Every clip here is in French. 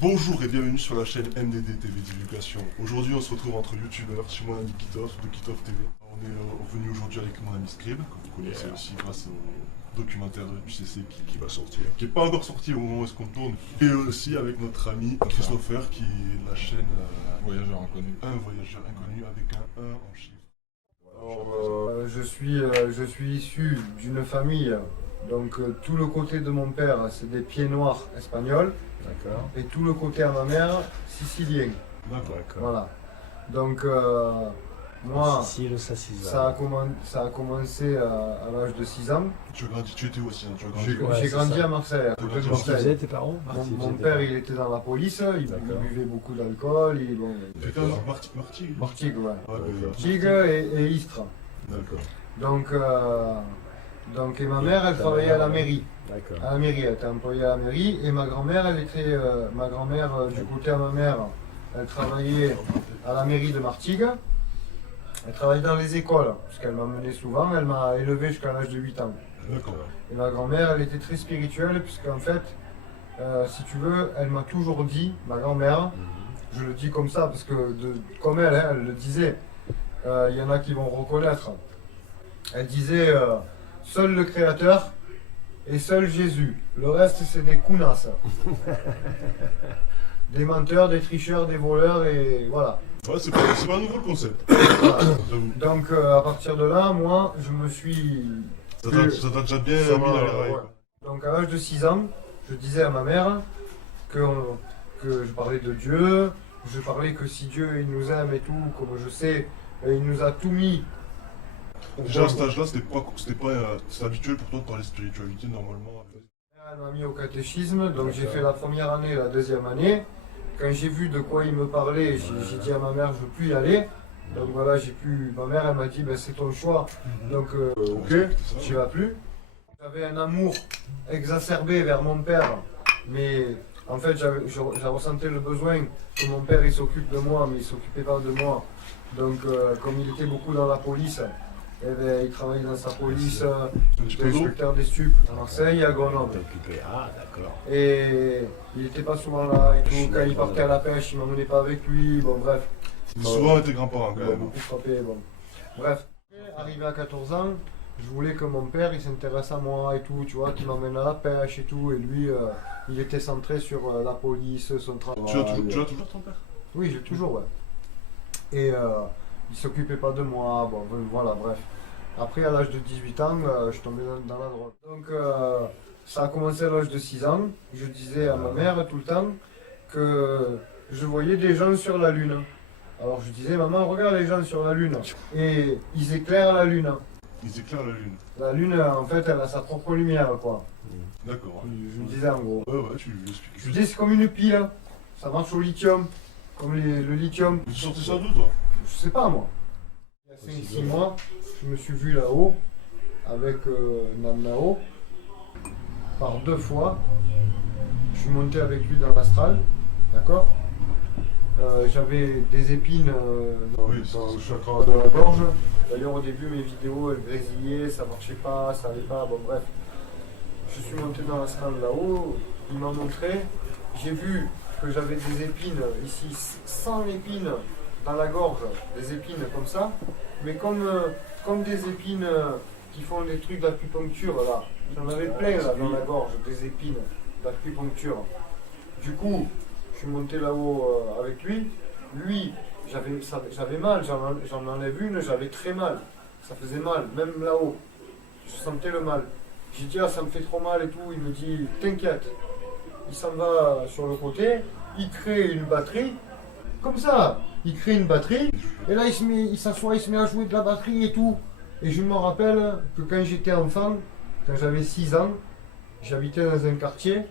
Bonjour et bienvenue sur la chaîne MDD TV Divulgation. Aujourd'hui on se retrouve entre youtubeurs chez mon ami Kitov de Kitov TV. On est venu aujourd'hui avec mon ami Scrib, que vous connaissez aussi grâce au documentaire du CC qui va sortir. Qui n'est pas encore sorti au moment où est-ce qu'on tourne. Et aussi avec notre ami Christopher qui est la chaîne Voyageur inconnu. Un voyageur inconnu avec un 1 en chiffre. Alors, je suis issu d'une famille, donc tout le côté de mon père c'est des pieds noirs espagnols. D'accord. Et tout le côté à ma mère, sicilien. D'accord. Voilà. Donc, moi, Sicile, ça a commencé à l'âge de 6 ans. Tu étais où aussi, hein, tu as J'ai grandi. Ouais, grandi c'est ça. à Marseille. à côté de Qu'est-ce qu'ils Qu'est-ce qu'ils Marseille. faisaient tes parents? Mon père, il était dans la police, il D'accord. buvait beaucoup d'alcool. Bon, Putain, Martigues. Martigues, ouais. Ouais, Martigues et Istres. D'accord. Donc, et ma mère, elle travaillait à la mairie. D'accord. À la mairie, elle était employée à la mairie. Et ma grand-mère, elle était. Ma grand-mère, du côté à ma mère, elle travaillait à la mairie de Martigues. Elle travaillait dans les écoles, parce qu'elle m'a mené souvent. Elle m'a élevé jusqu'à l'âge de 8 ans. D'accord. Et ma grand-mère, elle était très spirituelle, puisqu'en fait, si tu veux, elle m'a toujours dit, ma grand-mère, je le dis comme ça, parce que comme elle, hein, elle le disait, il y en a qui vont reconnaître. Elle disait, seul le Créateur et seul Jésus. Le reste, c'est des counasses. Des menteurs, des tricheurs, des voleurs, et voilà. Ouais, c'est pas un nouveau le concept. Voilà. J'avoue. Donc, à partir de là, moi, je me suis... Ça t'a déjà bien mis dans les rails. Ouais. Donc à l'âge de 6 ans, je disais à ma mère que je parlais de Dieu, je parlais que si Dieu il nous aime et tout, comme je sais, il nous a tout mis. Déjà à cet âge-là, c'est habituel pour toi de parler de spiritualité normalement. Elle m'a mis au catéchisme, donc j'ai fait la première année, la deuxième année. Quand j'ai vu de quoi il me parlait, j'ai dit à ma mère, je veux plus y aller. Donc voilà, ma mère elle m'a dit, ben, c'est ton choix, donc ok, j'y vas plus. J'avais un amour exacerbé vers mon père, mais en fait j'ai ressenti le besoin que mon père il s'occupe de moi, mais il s'occupait pas de moi. Donc comme il était beaucoup dans la police, eh ben, il travaillait dans sa police, inspecteur des stupes à Marseille et à Grenoble. Ah, d'accord. Et il n'était pas souvent là et tout, quand il partait à la pêche, il m'emmenait pas avec lui, bon bref. Souvent avec tes grands-parents quand même. Beaucoup frappé, bon. Bref, arrivé à 14 ans, je voulais que mon père il s'intéresse à moi et tout, tu vois, qu'il m'emmène à la pêche et tout, et lui il était centré sur la police, son travail. Tu as toujours ton père? Oui, j'ai toujours, ouais. Et il s'occupait pas de moi, bon voilà, bref. Après, à l'âge de 18 ans, je tombais dans la drogue. Donc ça a commencé à l'âge de 6 ans, je disais à ma mère tout le temps que je voyais des gens sur la lune. Alors je disais, maman, regarde les gens sur la lune. Et ils éclairent la lune. Ils éclairent la lune. La lune, en fait, elle a sa propre lumière, quoi. D'accord. Je me disais en gros. Ouais, tu Je expliques. dis, c'est comme une pile. Ça marche au lithium. Comme le lithium. Tu sortais ça d'où toi? Je sais pas, moi. Il y a 5-6 mois, je me suis vu là-haut, avec Namnao, par 2 fois. Je suis monté avec lui dans l'astral, d'accord? J'avais des épines dans le chakra de la gorge. D'ailleurs, au début, mes vidéos, elles grésillaient, ça marchait pas, ça allait pas, bon bref. Je suis monté dans l'astral là-haut, il m'a montré. J'ai vu que j'avais des épines ici, 100 épines dans la gorge, des épines comme ça, mais comme des épines qui font des trucs d'acupuncture là. J'en avais plein là dans la gorge, des épines d'acupuncture. Du coup, je suis monté là-haut avec lui. Lui, j'avais mal, j'en enlève une, j'avais très mal. Ça faisait mal, même là-haut. Je sentais le mal. J'ai dit, ah, ça me fait trop mal et tout. Il me dit, t'inquiète. Il s'en va sur le côté, il crée une batterie. Comme ça, il crée une batterie. Et là, il s'assoit, il se met à jouer de la batterie et tout. Et je me rappelle que quand j'étais enfant, quand j'avais 6 ans, j'habitais dans un quartier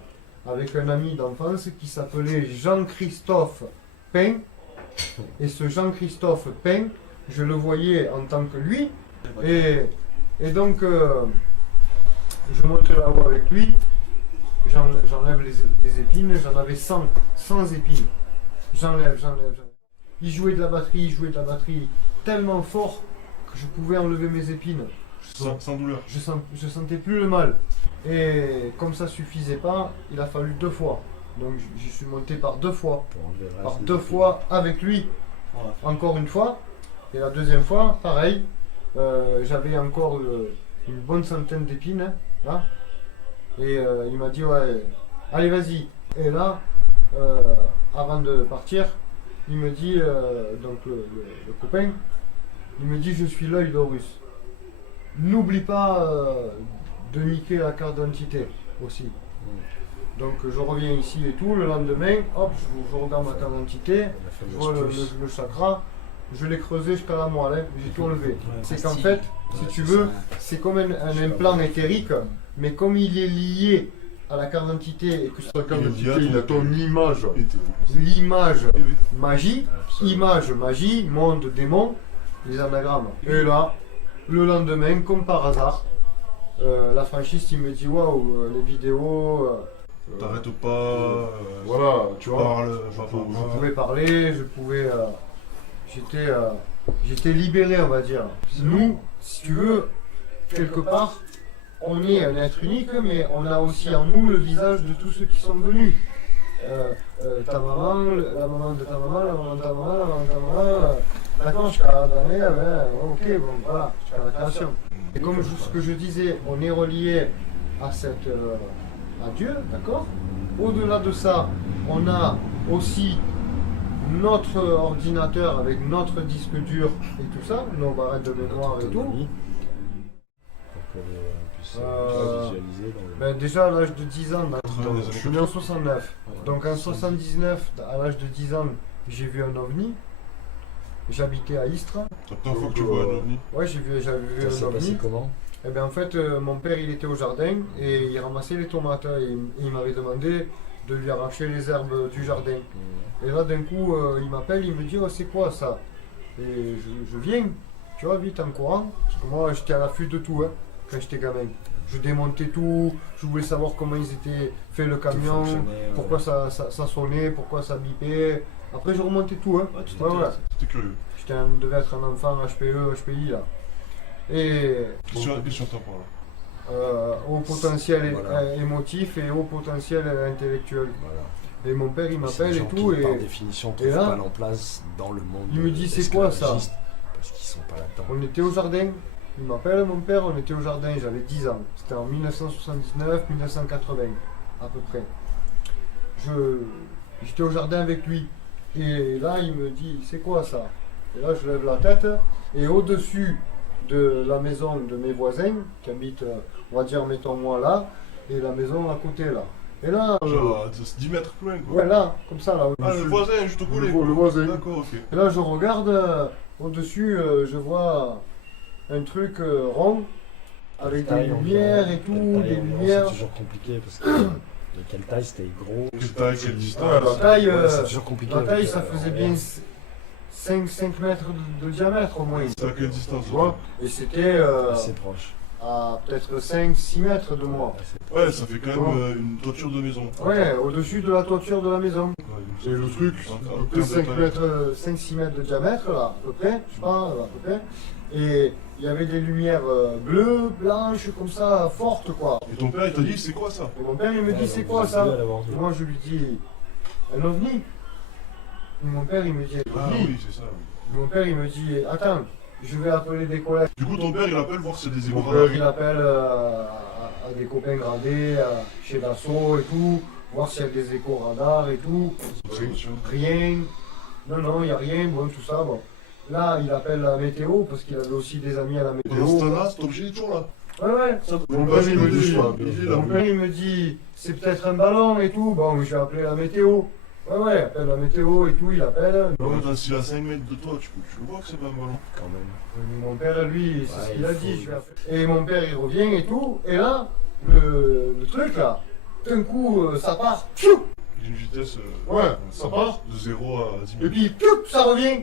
avec un ami d'enfance qui s'appelait Jean-Christophe Pain. Et ce Jean-Christophe Pain, je le voyais en tant que lui. Et donc, je monte là-haut avec lui, j'enlève les épines, j'en avais 100 épines. J'enlève. Il jouait de la batterie tellement fort que je pouvais enlever mes épines. Sans douleur. Je sentais plus le mal. Et comme ça suffisait pas, il a fallu 2 fois. Donc j'y suis monté par 2 fois. Pour enlever le Par reste 2 du- fois avec lui, encore une fois. Et la deuxième fois, pareil. J'avais encore une bonne centaine d'épines. Hein, là. Et il m'a dit, ouais, allez, vas-y. Et là, avant de partir, il me dit, donc le copain, il me dit, je suis l'œil d'Horus. N'oublie pas de niquer la carte d'identité aussi. Donc je reviens ici et tout, le lendemain, hop, je regarde ma carte d'identité, je vois le chakra, je l'ai creusé jusqu'à la moelle, hein, j'ai tout enlevé. C'est qu'en fait, si tu veux, c'est comme un implant éthérique, mais comme il est lié à la carte d'identité et que sur la carte d'identité, il a ton image, l'image magie, image magie, monde démon, les anagrammes. Et là, le lendemain, comme par hasard, la franchise il me dit waouh, les vidéos. T'arrêtes pas. Voilà, tu vois. Parle, Je pouvais parler, je pouvais. J'étais libéré, on va dire. Nous, si tu veux, quelque part, on est un être unique, mais on a aussi en nous le visage de tous ceux qui sont venus. Ta maman, la maman de ta maman, la maman de ta maman, la maman de ta maman. D'accord, jusqu'à la dernière, ok, bon, voilà, jusqu'à la création. Et comme ce que je disais, on est relié à à Dieu, d'accord. Au-delà de ça, on a aussi notre ordinateur avec notre disque dur et tout ça, nos barrettes de mémoire et tout. Pour que puisse visualiser dans le... Ben déjà à l'âge de 10 ans, années je suis né en 69. Donc en 79, à l'âge de 10 ans, j'ai vu un ovni. J'habitais à Istres. La première fois que tu vois un ovni. Ouais, j'avais vu Ça un s'est passé ovni. comment? Eh bien en fait, mon père il était au jardin et il ramassait les tomates et il m'avait demandé de lui arracher les herbes du jardin. Et là d'un coup, il m'appelle, il me dit oh, c'est quoi ça? Et je viens, tu vois, vite en courant, parce que moi j'étais à l'affût de tout hein, quand j'étais gamin. Je démontais tout, je voulais savoir comment ils étaient fait le camion, pourquoi ça sonnait, pourquoi ça bipait. Après je remontais tout, hein. Ouais, voilà. C'était curieux. Devais être un enfant HPE, HPI là. Et Question t'en parle. au potentiel Voilà. émotif et au potentiel intellectuel. Voilà. Et mon père il C'est m'appelle des et gens tout qui, et par définition, ne et trouvent là, pas leur place dans le monde. il me dit, c'est quoi, ça? esclavagiste, parce qu'ils sont pas là-dedans. on était au jardin. Il m'appelle mon père, on était au jardin, j'avais 10 ans. C'était en 1979-1980 à peu près. J'étais au jardin avec lui. Et là il me dit c'est quoi ça? Et là je lève la tête et au-dessus de la maison de mes voisins qui habitent, on va dire mettons moi là, et la maison à côté là. Et là, Genre 10 mètres plus loin quoi. ouais là, comme ça là. Ah, le voisin, juste au collé. Le voisin. D'accord, ok. Et là je regarde au-dessus, je vois un truc rond avec des Taille, lumières et environ. tout, Quelle des taille, environ, lumières. C'est toujours compliqué parce que de quelle taille c'était gros. Quelle taille, quelle La distance. taille, C'est toujours compliqué. la taille avec, ça faisait bien 5 mètres de diamètre au moins. C'est à quelle distance Tu vois. Et c'était assez proche. à peut-être 5-6 mètres de moi. Ouais, ça fait quand même une toiture de maison. Ouais, au-dessus de la toiture de la maison. Et le truc, De 5-6 mètres de diamètre, là, à peu près, je sais pas, à peu près. Et il y avait des lumières bleues, blanches, comme ça, fortes, quoi. Et ton père, il t'a dit, c'est quoi ça? Et mon père, il me dit, c'est quoi ça? Et moi, je lui dis, un ovni. Et mon père, il me dit, Ah ovni. oui, c'est ça. Et mon père, il me dit, attends, je vais appeler des collègues. Du coup, ton père, il appelle voir si c'est des Mon échos père, radars. il appelle à des copains gradés, chez Dassault et tout, voir s'il y a des échos radars et tout. Observation. Rien. Non, il n'y a rien, bon, tout ça, bon. Là, il appelle la météo, parce qu'il avait aussi des amis à la Pendant ce météo. temps-là, cet objet est toujours là. Ouais, Ça, Mon père, père, il me bouge dit, pas, il est là. mon père, il me dit, c'est peut-être un ballon et tout. Bon, je vais appeler la météo. Ouais, appelle la météo et tout, il appelle. Non, attends, s'il est à 5 mètres de toi, tu le vois que c'est pas un ballon. Quand même. Mon père, lui, c'est Ouais, ce qu'il il a faut- dit. Et mon père, il revient et tout. Et là, le truc, là, d'un coup, ça part. Pfiou. Il y a une vitesse. Ouais, ça part. De 0 à 10 Et mètres. puis, pfiou, ça revient.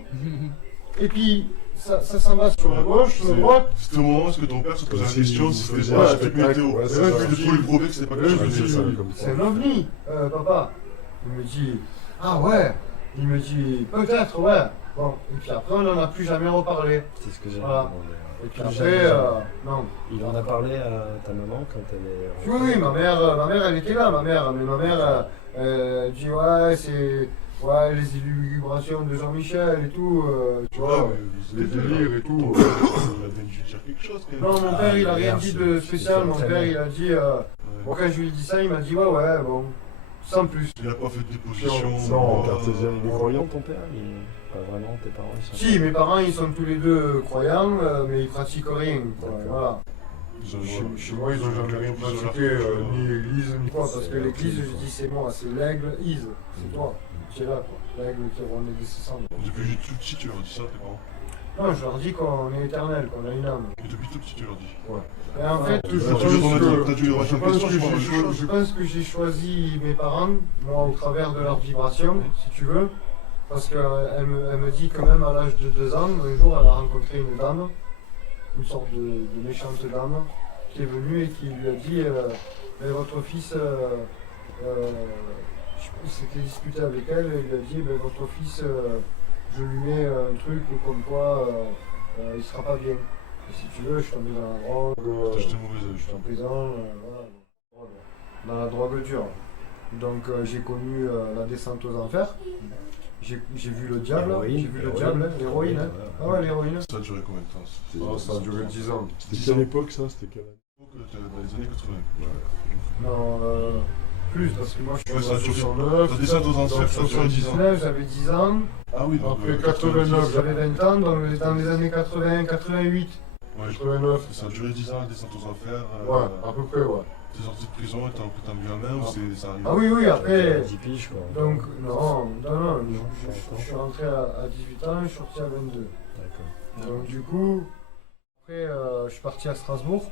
Et puis, ça s'en va sur la gauche, sur la droite. C'était au moment où est-ce que ton père se posait la Si, question vous si c'était faisiez pas un un truc spectacle, météo. ouais, Et c'est là, ça. je lui ai trop prouvé que c'était pas Ouais, quelque je chose me de dis, ça. c'est un ovni, papa. Il me dit, ah ouais. Il me dit, peut-être, ouais. Bon, et puis après, on n'en a plus jamais reparlé. C'est ce que j'ai Voilà. demandé. Et puis Plus après, jamais. non. Il en a parlé à ta maman quand elle est. Oui, ma mère, elle était là, mais ma mère dit ouais, c'est ouais, les élucubrations de Jean-Michel et tout, tu vois, les délires et tout. Il a dû dire quelque chose quand même. Non, mon père, il a rien merde, dit de spécial, mon très père, bien. il a dit, Ouais. bon, quand je lui ai dit ça, il m'a dit ouais, bon, sans plus. Il a pas fait de déposition. Non, Cartésien, il est croyant ton père Pas vraiment, tes parents ils sont. Si, mes parents, ils sont tous les deux croyants, mais ils pratiquent rien, quoi, D'accord. voilà. Chez moi, ils ont jamais rien pratiqué, ni église, ni Quoi, quoi. parce que l'église, je dis, c'est moi, c'est l'aigle, Ise, c'est toi, tu es là, quoi, l'aigle qui renaît des cendres. Depuis tout petit, tu leur dis ça à tes parents. Non, je leur dis qu'on est éternel, qu'on a une âme. Et depuis tout petit, tu leur dis. Et en fait, T'as je dû pense remettre- t'as dû que- remettre je en pense question, que je crois, j'ai la je pense que j'ai choisi mes parents, moi, au travers de leurs vibrations, si tu veux. Parce qu'elle me dit que même à l'âge de 2 ans, un jour, elle a rencontré une dame, une sorte de méchante dame, qui est venue et qui lui a dit mais votre fils, il s'était disputé avec elle, et il lui a dit mais votre fils, je lui mets un truc comme quoi il sera pas bien. Et si tu veux, je suis tombé dans la drogue, T'as jeté le mauvais je œil. suis en prison, voilà, dans la drogue dure. Donc j'ai connu la descente aux enfers. J'ai vu le diable, L'héroïne, j'ai vu le l'héroïne. diable, hein, l'héroïne. Hein. Ah ouais, l'héroïne. Ça a duré combien de temps? Ah, ça a duré 10 ans. C'était quelle époque ça? C'était quelle année? Dans les années 80. Non, plus, parce que moi je Ouais, suis ça a duré. 69, Ta descente aux enfers, ça a duré 10 ans. 79, j'avais 10 ans, Ah oui, donc Après 89, j'avais 20 ans, donc dans les années 80, 88. Ouais, 89. ça a duré 10 ans, la descente aux enfers. Ouais, à peu près, ouais. T'es sorti de prison et t'as mis la main ou ça arrive? Ah oui, oui, après. 10 piges quoi. Donc, non, je suis rentré à 18 ans, je suis sorti à 22. D'accord. Donc, du coup, après, je suis parti à Strasbourg.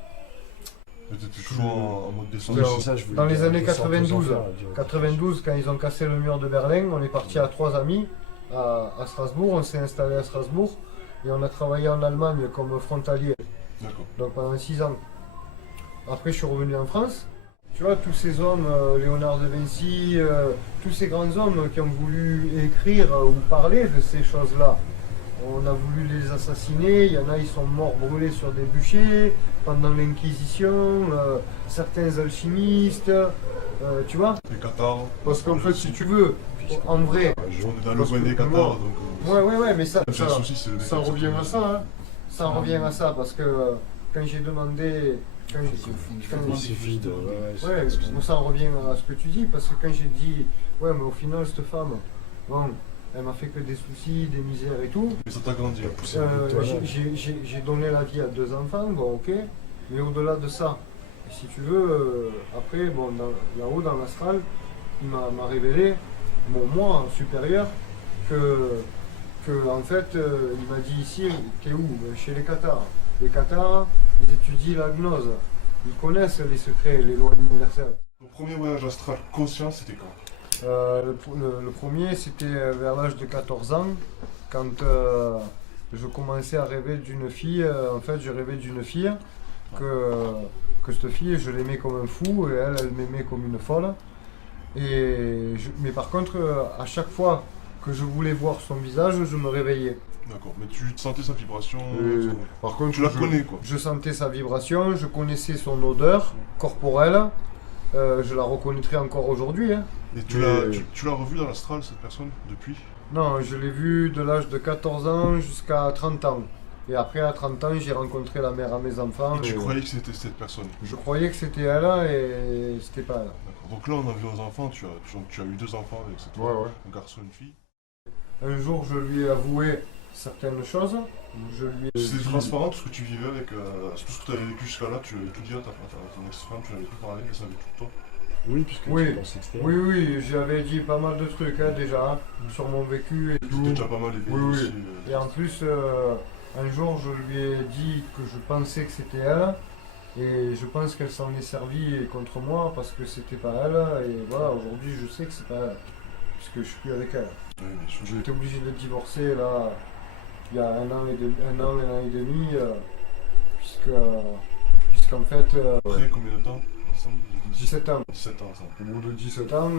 Mais t'étais toujours en mode descente. Non, Ça, je voulais Dans les dire, années descente aux 92, enfers, elle dure 92, quand ils ont cassé le mur de Berlin, on est parti à 3 amis à Strasbourg, on s'est installé à Strasbourg et on a travaillé en Allemagne comme frontalier, D'accord. donc pendant 6 ans. Après, je suis revenu en France. Tu vois, tous ces hommes, Léonard de Vinci, tous ces grands hommes qui ont voulu écrire ou parler de ces choses-là, on a voulu les assassiner. Il y en a, ils sont morts brûlés sur des bûchers pendant l'Inquisition, certains alchimistes, tu vois. Les Qatars. Parce qu'en fait, si Si tu veux, en vrai. On est dans le Parce coin que des Qatars, moi- donc. Ouais, mais ça, Le seul souci, c'est le mec ça qui revient sort. à ça, hein. ça revient à ça parce que quand j'ai demandé. Quand Il suffit de. Ouais, bon, ça revient à ce que tu dis, parce que quand j'ai dit, ouais, mais au final, cette femme, bon, elle m'a fait que des soucis, des misères et tout. Mais ça t'a grandi. J'ai donné la vie à 2 enfants, bon, ok, mais au-delà de ça, et si tu veux, après, bon, là-haut, dans l'astral, il m'a révélé, mon moi supérieur, que en fait, il m'a dit ici, t'es où? Ben, chez les Qatars. Les Qatars, ils étudient la gnose. Ils connaissent les secrets, les lois universelles. Ton premier voyage astral conscient, c'était quand? Le premier, c'était vers l'âge de 14 ans, quand je commençais à rêver d'une fille. En fait, je rêvais d'une fille, que cette fille, je l'aimais comme un fou, et elle m'aimait comme une folle. Mais par contre, à chaque fois que je voulais voir son visage, je me réveillais. D'accord, mais tu sentais sa vibration. Et par contre, Tu la connais quoi. Je sentais sa vibration, je connaissais son odeur corporelle. Je la reconnaîtrai encore aujourd'hui, hein. Et tu l'as revu dans l'astral, cette personne, depuis? Non, je l'ai vue de l'âge de 14 ans jusqu'à 30 ans. Et après, à 30 ans, j'ai rencontré la mère à mes enfants. Et tu croyais que c'était cette personne? Je croyais que c'était elle et c'était pas elle. D'accord. Donc là, on a vu aux enfants, tu as eu 2 enfants avec cette Ouais, ouais. un garçon et une fille. Un jour, je lui ai avoué certaines choses. Je lui ai C'est dit- transparent tout ce que tu vivais avec tout ce que tu avais vécu jusqu'à là, tu avais tout dit à ton ex-femme, tu l'avais tout parlé, elle savait tout de toi. Oui, puisque Oui. tu pensais que c'était. Oui, j'avais dit pas mal de trucs hein, déjà, hein, sur mon vécu et C'était tout. déjà pas mal éveillé Oui, oui. aussi. Et en plus, un jour, je lui ai dit que je pensais que c'était elle. Et je pense qu'elle s'en est servie contre moi parce que c'était pas elle. Et voilà, aujourd'hui, je sais que c'est pas elle. Puisque je suis plus avec elle. Oui, bien sûr. J'ai été obligé de divorcer là, il y a un an et demi, puisqu'en fait, Après combien de temps ensemble? 17 ans. 17 ans ensemble. Au bout de 17 17 ans,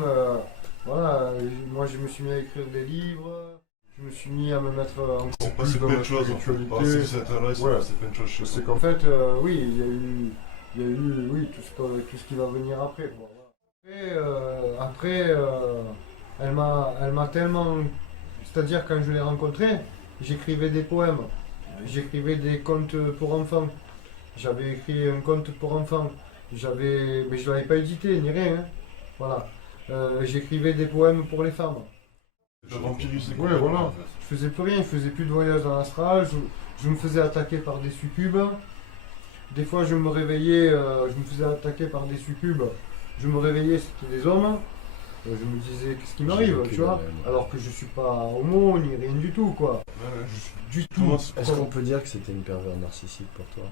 voilà, moi je me suis mis à écrire des livres, je me suis mis à me mettre encore C'est plus passé dans plein ma de choses en fait. Par spiritualité. ces intérêts, c'est Ouais. passé plein de choses chez C'est toi. qu'en fait, oui, il y a eu oui, tout ce qui va venir après. Bon, voilà. Après, elle m'a tellement... C'est-à-dire, quand je l'ai rencontrée, j'écrivais des poèmes, j'écrivais des contes pour enfants. J'avais écrit un conte pour enfants. Mais je ne l'avais pas édité, ni rien. Hein. Voilà. J'écrivais des poèmes pour les femmes. Je vampirisais Ouais, voilà. en fait. Je faisais plus rien, je faisais plus de voyage dans l'astral, je me faisais attaquer par des succubes. Des fois, je me réveillais, je me faisais attaquer par des succubes. Je me réveillais, c'était des hommes. Je me disais, qu'est-ce qui m'arrive, vécu tu vois? la même. Alors que je suis pas homo, ni rien du tout, quoi. Ouais, ouais. Du tout. Comment Est-ce qu'on peut dire que c'était une pervers narcissique pour toi?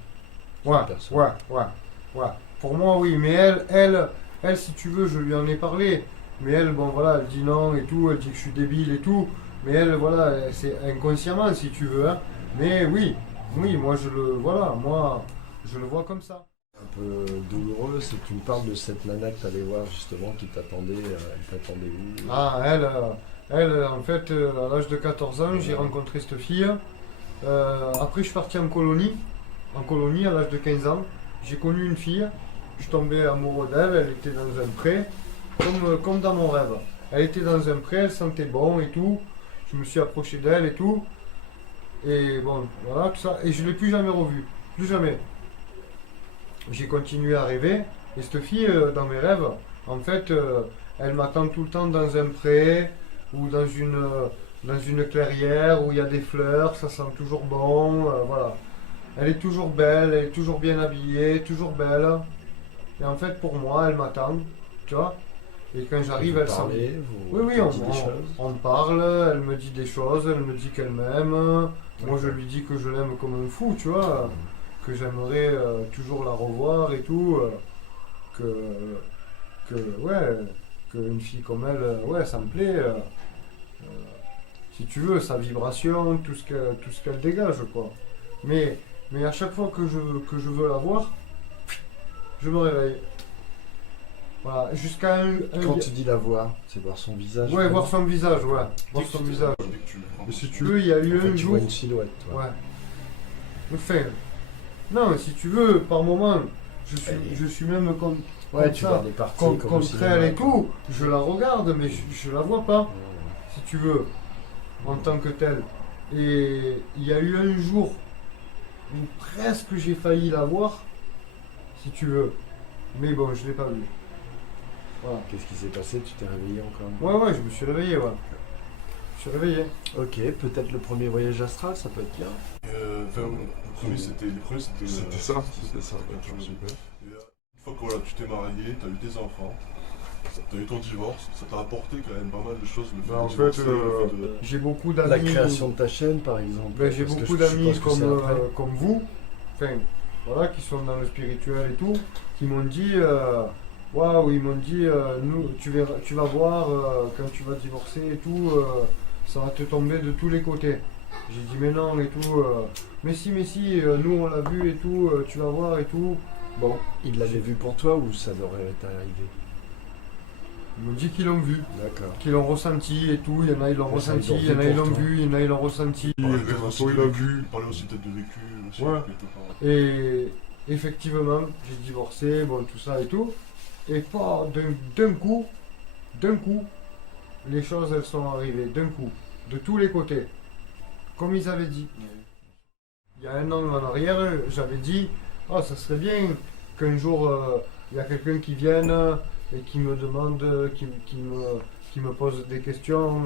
Ouais, Personne. ouais. Pour moi, oui, mais elle, si tu veux, je lui en ai parlé. Mais elle, bon, voilà, elle dit non et tout, elle dit que je suis débile et tout. Mais elle, voilà, c'est inconsciemment, si tu veux, hein. Mais oui, moi, je le vois comme ça. Un peu douloureux, c'est que tu me parles de cette nana que t'allais voir justement qui t'attendait, elle t'attendait où? Ah, elle, en fait, à l'âge de 14 ans, j'ai rencontré cette fille. Après, je suis parti en colonie, à l'âge de 15 ans. J'ai connu une fille, je suis tombé amoureux d'elle, elle était dans un pré, comme dans mon rêve. Elle était dans un pré, elle sentait bon et tout. Je me suis approché d'elle et tout. Et bon, voilà, tout ça. Et je ne l'ai plus jamais revue. Plus jamais. J'ai continué à rêver. Et cette fille, dans mes rêves, en fait, elle m'attend tout le temps dans un pré ou dans une clairière où il y a des fleurs, ça sent toujours bon, voilà. Elle est toujours belle, elle est toujours bien habillée, toujours belle. Et en fait, pour moi, elle m'attend, tu vois. Et quand j'arrive, elle s'en... parlez, Oui, oui, on dit des choses. on parle, elle me dit des choses, elle me dit qu'elle m'aime. Moi, je lui dis que je l'aime comme un fou, tu vois. Que j'aimerais toujours la revoir et tout. Qu'une fille comme elle, ouais, ça me plaît. Si tu veux, sa vibration, tout ce qu'elle dégage, quoi. Mais à chaque fois que je veux la voir, je me réveille. Voilà, jusqu'à Quand tu dis la voir, c'est voir son visage. Ouais, vraiment. voir son visage, ouais. Voir son visage. Mais Si tu veux, il y a eu En fait, un tu jour... vois une silhouette, toi. Ouais. Enfin, non, mais si tu veux, par moment, je suis même comme Ouais, tu ça, vois des parties comme au contre cinéma, elle et quoi. tout. Je la regarde, mais je la vois pas, Ouais. si tu veux, en tant que telle. Et il y a eu un jour où presque j'ai failli la voir, si tu veux. Mais bon, je l'ai pas vue. Voilà. Qu'est-ce qui s'est passé? Tu t'es réveillé encore? Ouais, je me suis réveillé, ouais. Je suis réveillé. Ok, peut-être le premier voyage astral, ça peut être bien. Enfin, les premiers c'était. C'était ça, je me souviens. Et, une fois que voilà, tu t'es marié, tu as eu des enfants, tu as eu ton divorce, ça t'a apporté quand même pas mal de choses. Le fait Bah, en de fait, divorcer, le fait de- J'ai beaucoup La d'amis. création de ta chaîne, par exemple. Ben, j'ai parce que beaucoup je d'amis suppose que c'est après. comme vous, enfin, voilà, qui sont dans le spirituel et tout, qui m'ont dit, waouh, ils m'ont dit, nous, tu vas voir, quand tu vas divorcer et tout, ça va te tomber de tous les côtés. J'ai dit, mais non, et tout, mais si, nous on l'a vu et tout, tu vas voir et tout. Bon, Il l'avait vu pour toi ou ça leur est arrivé? ils m'ont dit qu'ils l'ont vu, D'accord. qu'ils l'ont ressenti et tout, il y en a, ils l'ont Mais ça, ressenti, ils il y en l'ont a, vu ils l'ont pour toi. vu, il y en a, ils l'ont ressenti. Il parlait Il peut-être aussi il de a vécu, vu. il parlait aussi peut-être de vécu aussi, Ouais. quelque part. Et effectivement, j'ai divorcé, bon, tout ça et tout. Et pas d'un coup, les choses elles sont arrivées, d'un coup, de tous les côtés. Comme ils avaient dit. Il y a un an en arrière, j'avais dit, oh, ça serait bien qu'un jour, il y a quelqu'un qui vienne et qui me demande, qui me pose des questions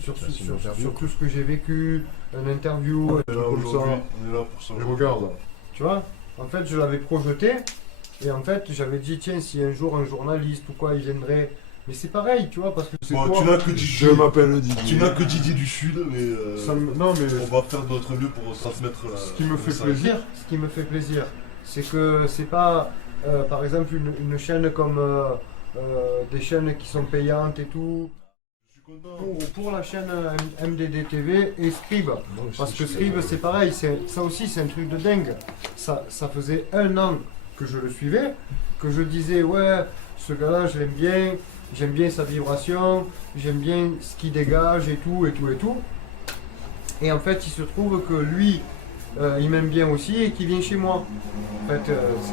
sur tout ce que j'ai vécu, une interview, On un est truc là comme aujourd'hui, ça. on est là pour ça. Et regarde, Tu vois, en fait, je l'avais projeté et en fait, j'avais dit, tiens, si un jour un journaliste ou quoi, il viendrait. Mais c'est pareil, tu vois, parce que c'est Bon, quoi tu n'as que je Didier. m'appelle Tu Didier. n'as que Didier du Sud, mais Non, mais on va faire de notre mieux pour transmettre ce qui me fait plaisir. plaisir, c'est que c'est pas, par exemple, une chaîne comme des chaînes qui sont payantes et tout. Je suis content. Pour la chaîne MDD TV et Scribe. Parce que Scribe, c'est pareil, ça aussi, c'est un truc de dingue. Ça faisait un an que je le suivais, que je disais, ouais, ce gars-là, je l'aime bien, j'aime bien sa vibration, j'aime bien ce qu'il dégage et tout, et tout, et tout. Et en fait, il se trouve que lui, il m'aime bien aussi et qu'il vient chez moi. En fait,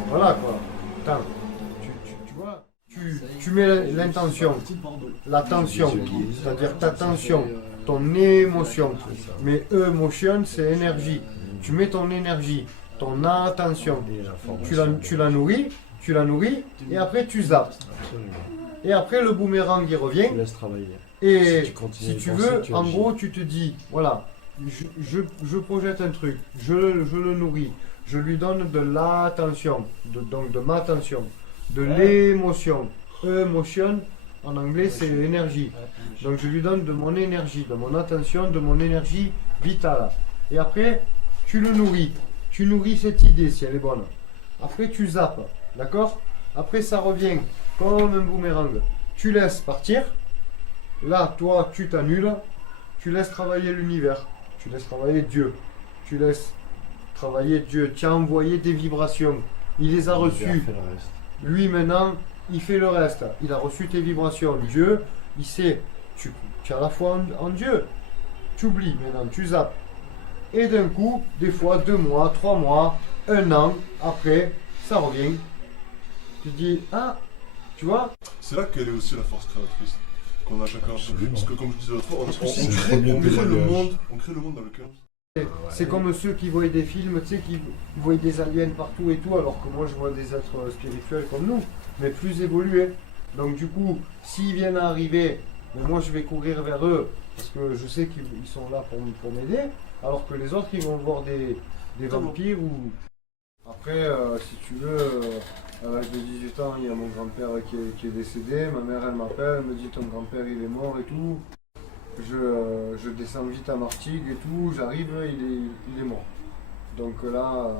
voilà quoi. Attends, tu vois, tu mets l'intention, l'attention, c'est-à-dire ta tension, ton émotion. Mais émotion, c'est énergie. Tu mets ton énergie, ton attention, tu la nourris, et après tu zappes. Absolument. Et après le boomerang il revient. Tu laisses travailler. Et Si tu continues si de tu penser, veux, tu en agis. gros, tu te dis, voilà, je projette un truc, je le nourris, je lui donne de l'attention, donc de ma attention, de l'émotion. Emotion, en anglais, c'est énergie. Donc je lui donne de mon énergie, de mon attention, de mon énergie vitale. Et après, tu le nourris. Tu nourris cette idée si elle est bonne. Après, tu zappes, d'accord? Après, ça revient comme un boomerang. Tu laisses partir. Là, toi, tu t'annules. Tu laisses travailler l'univers. Tu laisses travailler Dieu. Tu laisses travailler Dieu. Tu as envoyé des vibrations. Il les a reçues. Fait le reste. Lui, maintenant, il fait le reste. Il a reçu tes vibrations. Dieu, il sait. Tu as la foi en Dieu. Tu oublies maintenant. Tu zappes. Et d'un coup, des fois, 2 mois, 3 mois, 1 an, après, ça revient. Tu te dis, ah, tu vois? C'est là qu'elle est aussi la force créatrice qu'on a chacun. Absolument. Parce que comme je disais l'autre fois, on C'est crée, le premier on crée le témoignage. monde, on crée le monde dans lequel. C'est comme ceux qui voient des films, tu sais, qui voient des aliens partout et tout, alors que moi je vois des êtres spirituels comme nous, mais plus évolués. Donc du coup, s'ils viennent à arriver, mais moi je vais courir vers eux, parce que je sais qu'ils sont là pour m'aider, alors que les autres ils vont voir des vampires ou... Après, si tu veux, à l'âge de 18 ans, il y a mon grand-père qui est décédé, ma mère elle m'appelle, elle me dit ton grand-père il est mort et tout. Je descends vite à Martigues et tout, j'arrive, il est mort. Donc là,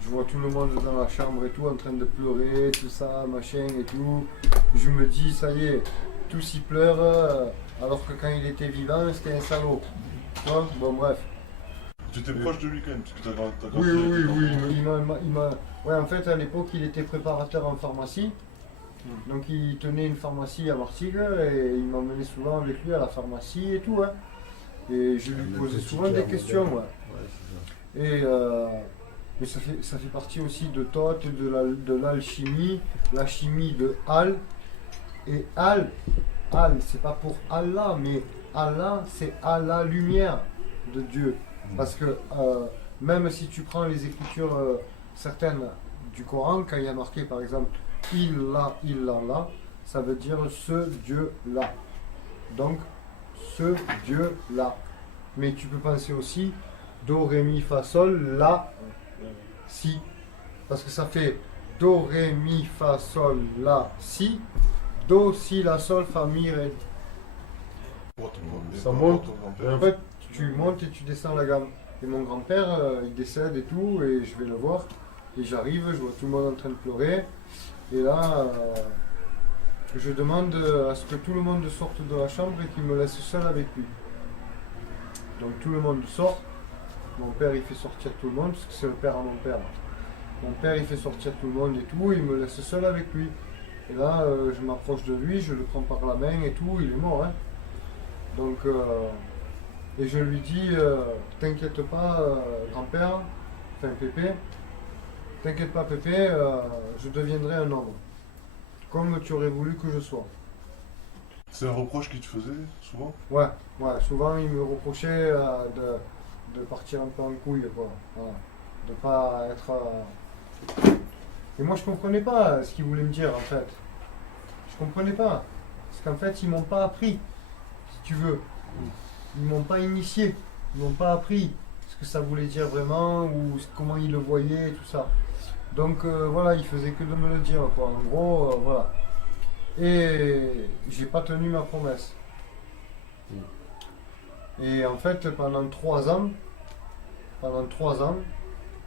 je vois tout le monde dans la chambre et tout, en train de pleurer, tout ça, machin et tout. Je me dis, ça y est, tous y pleurent, alors que quand il était vivant, c'était un salaud. Tu vois? Bon, bref. Tu étais proche de lui quand même, parce que t'as Oui, Ouais, en fait, à l'époque, il était préparateur en pharmacie. Donc, il tenait une pharmacie à Martigues et il m'emmenait souvent avec lui à la pharmacie et tout. Hein. Et je lui posais souvent des questions. Ouais. Ouais, c'est ça. Et mais ça fait partie aussi de Thoth, de l'alchimie, la chimie de Al. Et Al, c'est pas pour Allah, mais Allah, c'est à la lumière de Dieu. Parce que même si tu prends les écritures certaines du Coran, quand il y a marqué par exemple illallah, ça veut dire ce Dieu-là. Donc, ce Dieu-là. Mais tu peux penser aussi Do, Ré, Mi, Fa, Sol, La, Si. Parce que ça fait Do, Ré, Mi, Fa, Sol, La, Si. Do, Si, La, Sol, Fa, Mi, Ré. Ça monte. Et en fait, tu montes et tu descends la gamme. Et mon grand-père, il décède et tout, et je vais le voir. Et j'arrive, je vois tout le monde en train de pleurer. Et là, je demande à ce que tout le monde sorte de la chambre et qu'il me laisse seul avec lui. Donc tout le monde sort. Mon père, il fait sortir tout le monde, parce que c'est le père à mon père. Mon père, il fait sortir tout le monde et tout, il me laisse seul avec lui. Et là, je m'approche de lui, je le prends par la main et tout, il est mort. Hein. Donc, et je lui dis, t'inquiète pas, grand-père, enfin Pépé, t'inquiète pas Pépé, je deviendrai un homme, comme tu aurais voulu que je sois. C'est un reproche qu'il te faisait souvent? Ouais, souvent il me reprochait de partir un peu en couille, quoi. Voilà. De pas être... Et moi je comprenais pas ce qu'il voulait me dire en fait. Je comprenais pas. Parce qu'en fait ils m'ont pas appris, si tu veux. Ils m'ont pas initié. Ils m'ont pas appris ce que ça voulait dire vraiment ou comment ils le voyaient et tout ça. Donc voilà, ils faisaient que de me le dire, quoi. En gros, voilà. Et j'ai pas tenu ma promesse. Et en fait, pendant 3 ans,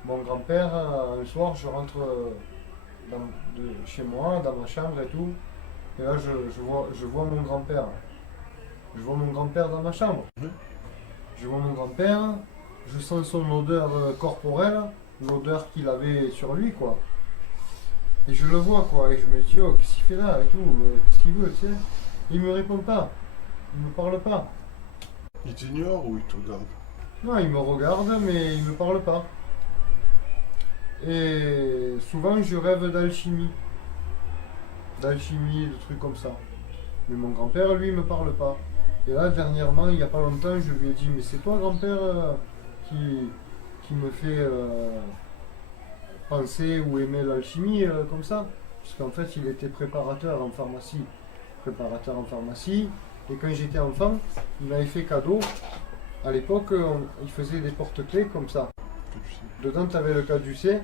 mon grand-père, un soir, je rentre chez moi, dans ma chambre et tout, et là, je vois mon grand-père. Je vois mon grand-père dans ma chambre. Je vois mon grand-père, je sens son odeur corporelle, l'odeur qu'il avait sur lui, quoi. Et je le vois, quoi, et je me dis, oh, qu'est-ce qu'il fait là et tout, qu'est-ce qu'il veut, tu sais. Il me répond pas, il me parle pas. Il t'ignore ou il te regarde? Non, il me regarde, mais il ne me parle pas. Et souvent, je rêve d'alchimie. D'alchimie, de trucs comme ça. Mais mon grand-père, lui, il me parle pas. Et là, dernièrement, il n'y a pas longtemps, je lui ai dit, mais c'est toi, grand-père, qui me fait penser ou aimer l'alchimie comme ça. Parce qu'en fait, il était préparateur en pharmacie. Préparateur en pharmacie. Et quand j'étais enfant, il m'avait fait cadeau. À l'époque, il faisait des porte-clés comme ça. Dedans, tu avais le caducée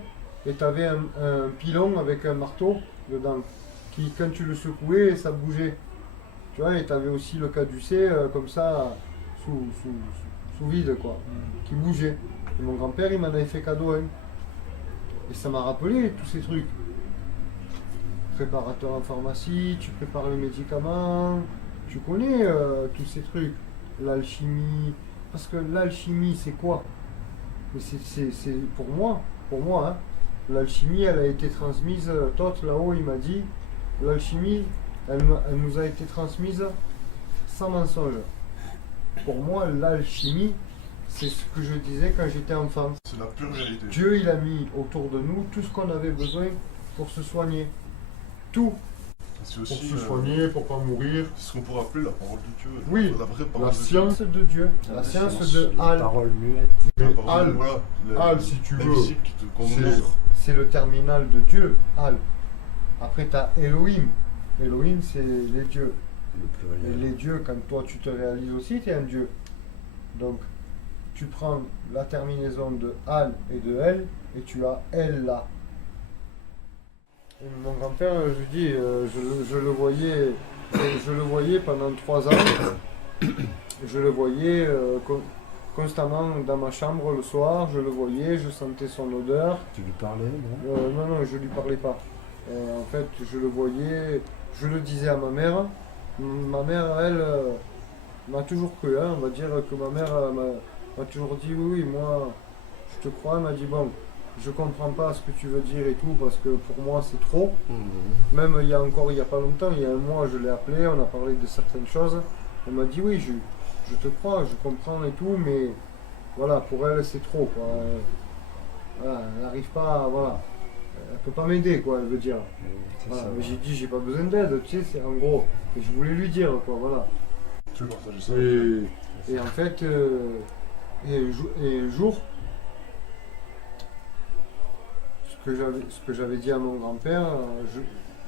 et tu avais un pilon avec un marteau dedans. Qui, quand tu le secouais, ça bougeait. Tu vois, et tu avais aussi le caducée comme ça, sous vide, quoi, qui bougeait. Et mon grand-père, il m'en avait fait cadeau un. Et ça m'a rappelé tous ces trucs. Préparateur en pharmacie, tu prépares les médicaments, tu connais tous ces trucs. L'alchimie. Parce que l'alchimie, c'est quoi? Mais c'est pour moi, hein, l'alchimie, elle a été transmise, Toth là-haut, il m'a dit, l'alchimie, elle nous a été transmise sans mensonge. Pour moi, l'alchimie, c'est ce que je disais quand j'étais enfant. C'est la pure vérité. Dieu, il a mis autour de nous tout ce qu'on avait besoin pour se soigner. Tout. C'est Pour aussi se soigner, pour pas mourir. ce qu'on pourrait appeler la parole de Dieu. Oui, la vraie parole La de Dieu. science de Dieu. La science de La Al. parole muette. La Mais parole, Al, voilà, Al, si tu veux, l'invisible qui te qu'on c'est- nous montre. C'est le terminal de Dieu, Al. Après, tu as Elohim. Elohim, c'est les dieux. Le Et pluriel. les dieux, quand toi tu te réalises aussi, tu es un dieu. Donc, tu prends la terminaison de Al et de El, et tu as El là. Et mon grand-père, je dis, je le voyais pendant 3 ans. Je le voyais constamment dans ma chambre le soir. Je le voyais, je sentais son odeur. Tu lui parlais, non? Non, je lui parlais pas. En fait, je le voyais, je le disais à ma mère. Ma mère, elle, m'a toujours cru. Hein. On va dire que ma mère m'a toujours dit oui, moi, je te crois. Elle m'a dit bon, je comprends pas ce que tu veux dire et tout parce que pour moi c'est trop. Même il y a pas longtemps, il y a un mois, je l'ai appelé, on a parlé de certaines choses. Elle m'a dit oui, je te crois, je comprends et tout, mais voilà, pour elle c'est trop. Quoi. Voilà, elle n'arrive pas, voilà. Elle peut pas m'aider, quoi, elle veut dire. C'est Voilà, ça. mais j'ai dit, j'ai pas besoin d'aide, tu sais, c'est en gros. Et je voulais lui dire, quoi, voilà. Tu veux partager ça? Et en fait, et un jour, ce que j'avais dit à mon grand-père,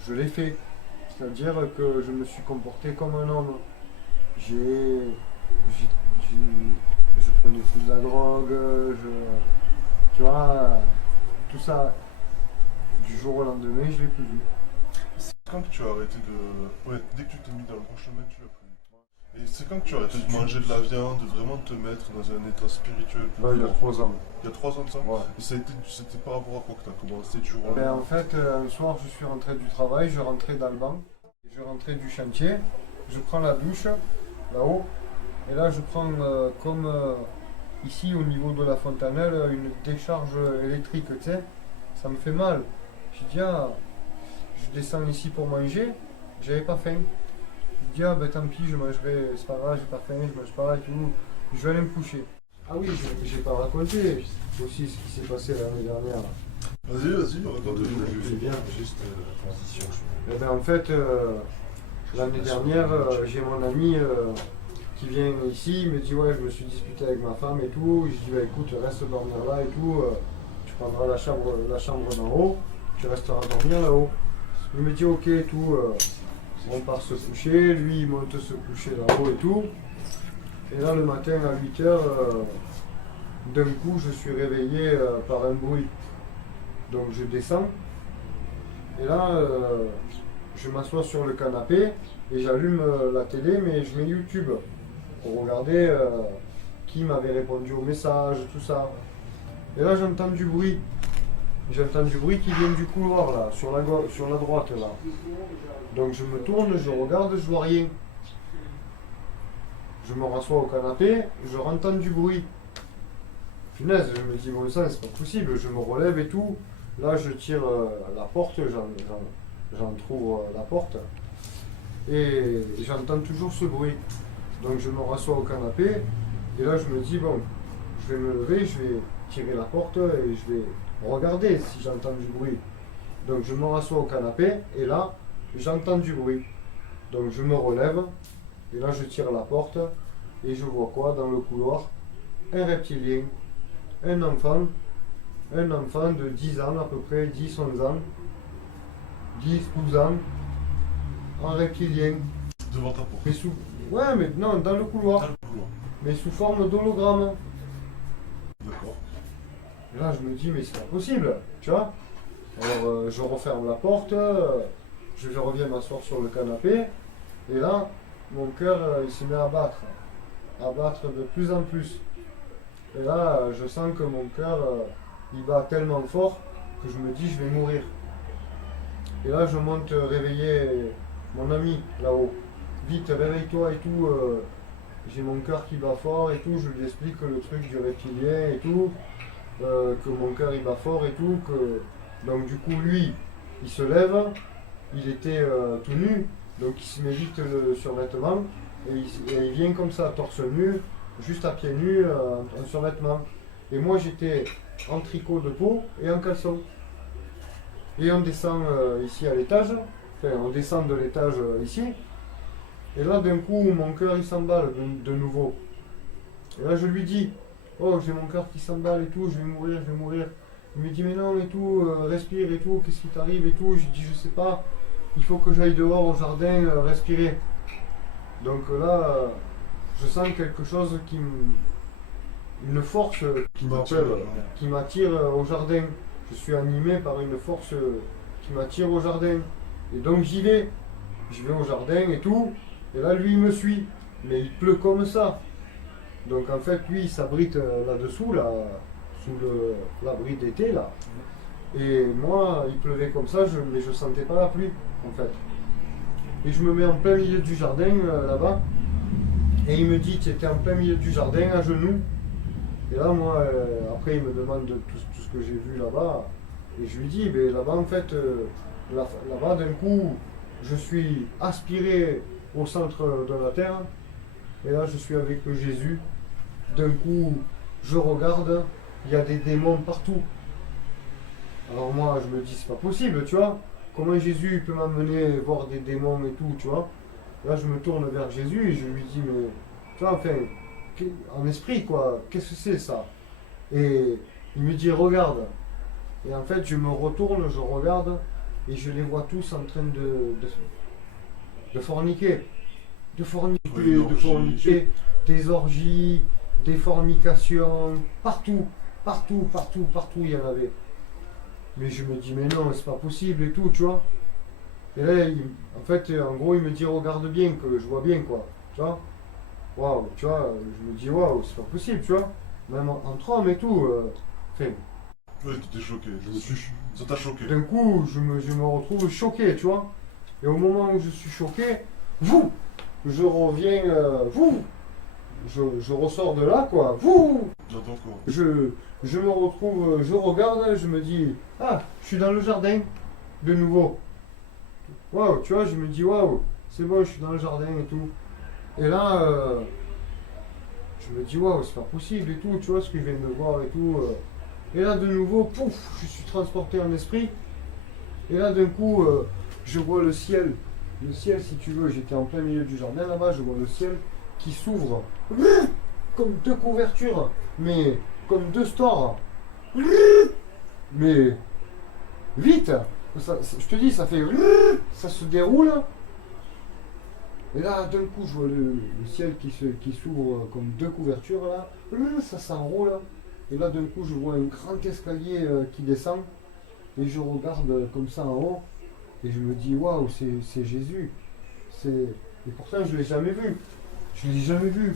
je l'ai fait. C'est-à-dire que je me suis comporté comme un homme. Je prenais plus de la drogue, tu vois, tout ça. Du jour au lendemain, je l'ai plus vu. C'est quand que tu as arrêté de... Ouais, dès que tu t'es mis dans le bon chemin, tu l'as plus vu. Et c'est quand que tu as arrêté de manger de la viande, de vraiment te mettre dans un état spirituel Là, il y a 3 ans. Il y a 3 ans de ça? Ouais. Et c'était par rapport à quoi que tu as commencé du jour au Ben, lendemain? en fait, un soir, je suis rentré du travail, je rentrais d'Alban, je rentrais du chantier, je prends la douche, là-haut, et là, je prends comme ici, au niveau de la fontanelle, une décharge électrique, tu sais, ça me fait mal. Je dis, ah, je descends ici pour manger, j'avais pas faim. Je dis, ah, ben tant pis, je mangerai, c'est pas grave, j'ai pas faim, je mange pas et tout, je vais aller me coucher. Ah oui, j'ai pas raconté aussi ce qui s'est passé l'année dernière. Vas-y, raconte-nous. C'est bien, juste la transition. Eh ben, en fait, l'année dernière, j'ai mon ami qui vient ici, il me dit ouais, je me suis disputé avec ma femme et tout. Je dis bah, écoute, reste dormir là et tout. Tu prendras la chambre d'en haut, tu resteras dormir là-haut. Il me dit ok et tout. On part se coucher, lui il monte se coucher là-haut et tout. Et là le matin à 8h, d'un coup je suis réveillé par un bruit. Donc je descends. Et là, je m'assois sur le canapé et j'allume la télé, mais je mets YouTube pour regarder qui m'avait répondu au message, tout ça. Et là, j'entends du bruit. J'entends du bruit qui vient du couloir, là, sur la droite, là. Donc je me tourne, je regarde, je vois rien. Je me rassois au canapé, je entends du bruit. Punaise, je me dis, bon ça, c'est pas possible. Je me relève et tout. Là, je tire la porte, j'entrouvre la porte et j'entends toujours ce bruit. Donc, je me rassois au canapé et là, je me dis, bon, je vais me lever, je vais tirer la porte et je vais regarder si j'entends du bruit. Donc je me rassois au canapé et là, j'entends du bruit. Donc je me relève et là je tire la porte et je vois quoi dans le couloir? Un reptilien, un enfant de 10 ans à peu près, 10, 11 ans, 10, 12 ans, en reptilien. Devant ta porte. Mais sous... Ouais, mais non, dans le couloir, Dans le couloir. mais sous forme d'hologramme. D'accord. Et là, je me dis, mais c'est pas possible, tu vois. Alors, je referme la porte, je reviens m'asseoir sur le canapé, et là, mon cœur, il se met à battre de plus en plus. Et là, je sens que mon cœur, il bat tellement fort que je me dis, je vais mourir. Et là, je monte réveiller mon ami là-haut. Vite, réveille-toi et tout. J'ai mon cœur qui bat fort et tout. Je lui explique le truc du reptilien et tout. Que mon cœur il bat fort et tout. Donc du coup, lui, il se lève. Il était tout nu. Donc il se met vite le survêtement. Et il vient comme ça, torse nu, juste à pieds nus, en survêtement. Et moi, j'étais en tricot de peau et en caleçon. Et on descend ici à l'étage. Enfin, on descend de l'étage ici. Et là, d'un coup, mon cœur, il s'emballe de nouveau. Et là, je lui dis, oh, j'ai mon cœur qui s'emballe et tout, je vais mourir, je vais mourir. Il me dit, mais non, et tout, respire et tout, qu'est-ce qui t'arrive et tout. Je dis, je sais pas, il faut que j'aille dehors au jardin, respirer. Donc là, je sens quelque chose une force qui m'attire au jardin. Je suis animé par une force qui m'attire au jardin. Et donc j'y vais. Je vais au jardin et tout. Et là, lui, il me suit. Mais il pleut comme ça. Donc en fait, lui, il s'abrite là-dessous, là, sous l'abri d'été, là. Et moi, il pleuvait comme ça, mais je sentais pas la pluie, en fait. Et je me mets en plein milieu du jardin, là-bas. Et il me dit, tu étais en plein milieu du jardin, à genoux. Et là, moi, après, il me demande tout ce que j'ai vu là-bas. Et je lui dis, ben, là-bas, en fait, là-bas, d'un coup, je suis aspiré au centre de la terre. Et là, je suis avec Jésus. D'un coup, je regarde, il y a des démons partout. Alors moi, je me dis, c'est pas possible, tu vois. Comment Jésus peut m'amener voir des démons et tout, tu vois. Là, je me tourne vers Jésus et je lui dis, mais, tu vois, enfin, en esprit, quoi, qu'est-ce que c'est ça? Et il me dit, regarde. Et en fait, je me retourne, je regarde, et je les vois tous en train de forniquer. De forniquer, des orgies, des fornications, partout, il y en avait. Mais je me dis, mais non, c'est pas possible et tout, tu vois. Et là, en fait, en gros, il me dit, regarde bien, que je vois bien, quoi, tu vois. Waouh, tu vois, je me dis, waouh, c'est pas possible, tu vois. Même entre hommes et tout, enfin. Oui, tu étais choqué, ça t'a choqué. D'un coup, je me retrouve choqué, tu vois. Et au moment où je suis choqué, je reviens, je ressors de là, quoi. J'entends quoi? Je me retrouve, je regarde, je me dis, ah, je suis dans le jardin, de nouveau. Waouh, tu vois, je me dis, waouh, c'est bon, je suis dans le jardin et tout. Et là, je me dis, waouh, c'est pas possible et tout, tu vois, ce que je viens de voir et tout. Et là, de nouveau, pouf, je suis transporté en esprit. Et là, d'un coup, je vois le ciel. Le ciel, si tu veux, j'étais en plein milieu du jardin là-bas, je vois le ciel qui s'ouvre. Comme deux couvertures, mais comme deux stores. Mais vite, je te dis, ça fait. Ça se déroule. Et là, d'un coup, je vois le ciel qui s'ouvre comme deux couvertures là. Ça s'enroule. Et là, d'un coup, je vois un grand escalier qui descend. Et je regarde comme ça en haut. Et je me dis, waouh, c'est Jésus. Et pourtant, je ne l'ai jamais vu. Je ne l'ai jamais vu.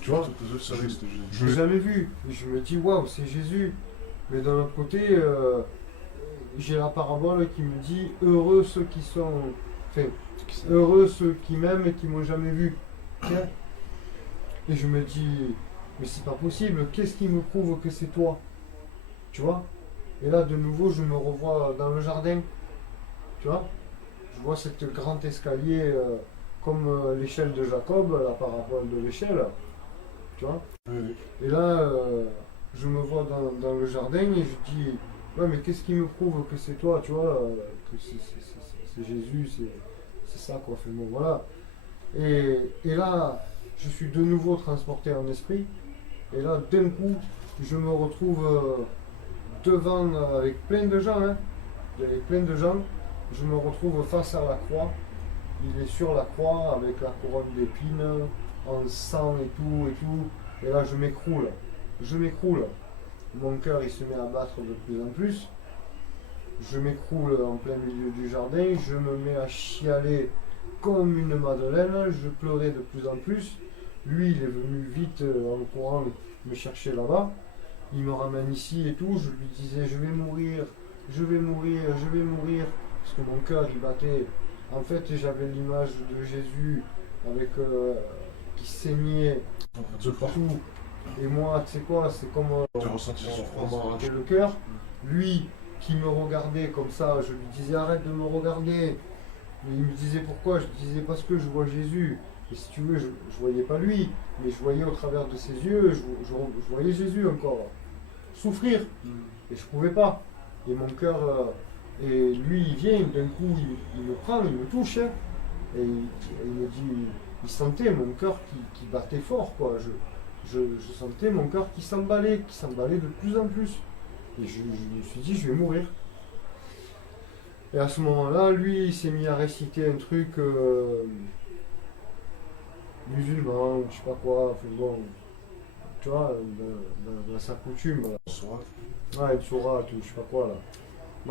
Tu vois, je ne l'ai jamais vu. Et je me dis, waouh, c'est Jésus. Mais d'un autre côté, j'ai la parabole qui me dit, heureux ceux qui sont. Enfin, heureux ceux qui m'aiment et qui m'ont jamais vu. Tiens. Et je me dis, mais c'est pas possible. Qu'est-ce qui me prouve que c'est toi? Tu vois? Et là, de nouveau, je me revois dans le jardin. Tu vois? Je vois cet grand escalier comme l'échelle de Jacob, la parabole de l'échelle. tu vois. Oui. Et là, je me vois dans le jardin et je dis, ouais, mais qu'est-ce qui me prouve que c'est toi, tu vois, que c'est Jésus, c'est ça, quoi. Enfin, bon, voilà. Et là, je suis de nouveau transporté en esprit. Et là, d'un coup, je me retrouve devant, avec plein de gens, hein. Avec plein de gens. Je me retrouve face à la croix. Il est sur la croix avec la couronne d'épines, en sang et tout, et tout. Et là, je m'écroule. Je m'écroule. Mon cœur, il se met à battre de plus en plus. Je m'écroule en plein milieu du jardin. Je me mets à chialer comme une madeleine. Je pleurais de plus en plus. Lui, il est venu vite en courant me chercher là-bas. Il me ramène ici et tout. Je lui disais, je vais mourir, je vais mourir, je vais mourir. Parce que mon cœur, il battait. En fait, j'avais l'image de Jésus avec qui saignait de partout. Et moi, tu sais quoi, c'est comme Tu as ressenti la on souffrance. m'a arraché le cœur. Lui, qui me regardait comme ça, je lui disais arrête de me regarder. Et il me disait pourquoi, je lui disais parce que je vois Jésus. Et si tu veux, je voyais pas lui, mais je voyais au travers de ses yeux, je voyais Jésus encore souffrir. Et je pouvais pas. Et mon cœur, et lui, il vient, d'un coup, il me prend, il me touche. Hein, et il me dit, il sentait mon cœur qui battait fort, quoi. Je sentais mon cœur qui s'emballait de plus en plus. Et je me suis dit, je vais mourir. Et à ce moment-là, lui, il s'est mis à réciter un truc musulman, ou je sais pas quoi, enfin bon, tu vois, dans sa coutume. Voilà. Ouais, une sourate, ou je sais pas quoi là.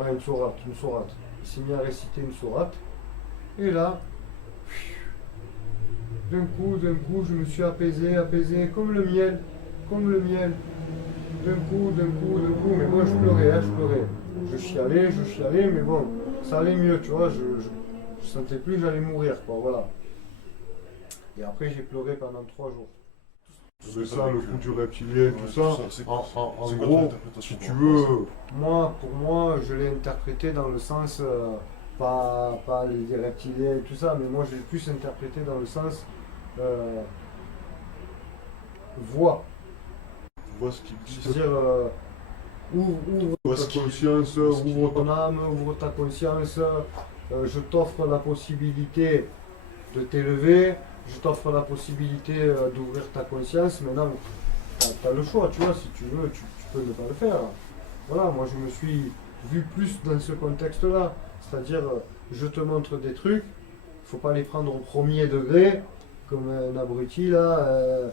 Ouais, une sourate. Il s'est mis à réciter une sourate. Et là, d'un coup, je me suis apaisé, comme le miel. D'un coup, mais moi je pleurais. Je chialais, mais bon, ça allait mieux, tu vois, je sentais plus que j'allais mourir, quoi, voilà. Et après, j'ai pleuré pendant 3 jours. C'est ça, le coup du reptilien, tout ça. C'est En quoi ton gros, interprétation si par tu rapport à veux, Pour moi, je l'ai interprété dans le sens, pas les reptiliens et tout ça, mais moi je l'ai plus interprété dans le sens voix. ça Tu vois ce qu'il dit. C'est-à-dire, ouvre Vois ta ce qu'il conscience, ce qu'il ouvre ton âme, ouvre ta conscience, je t'offre la possibilité de t'élever, je t'offre la possibilité d'ouvrir ta conscience. Maintenant, tu as le choix, tu vois, si tu veux, tu peux ne pas le faire. Voilà, moi je me suis vu plus dans ce contexte-là, c'est-à-dire, je te montre des trucs, il ne faut pas les prendre au premier degré, comme un abruti là,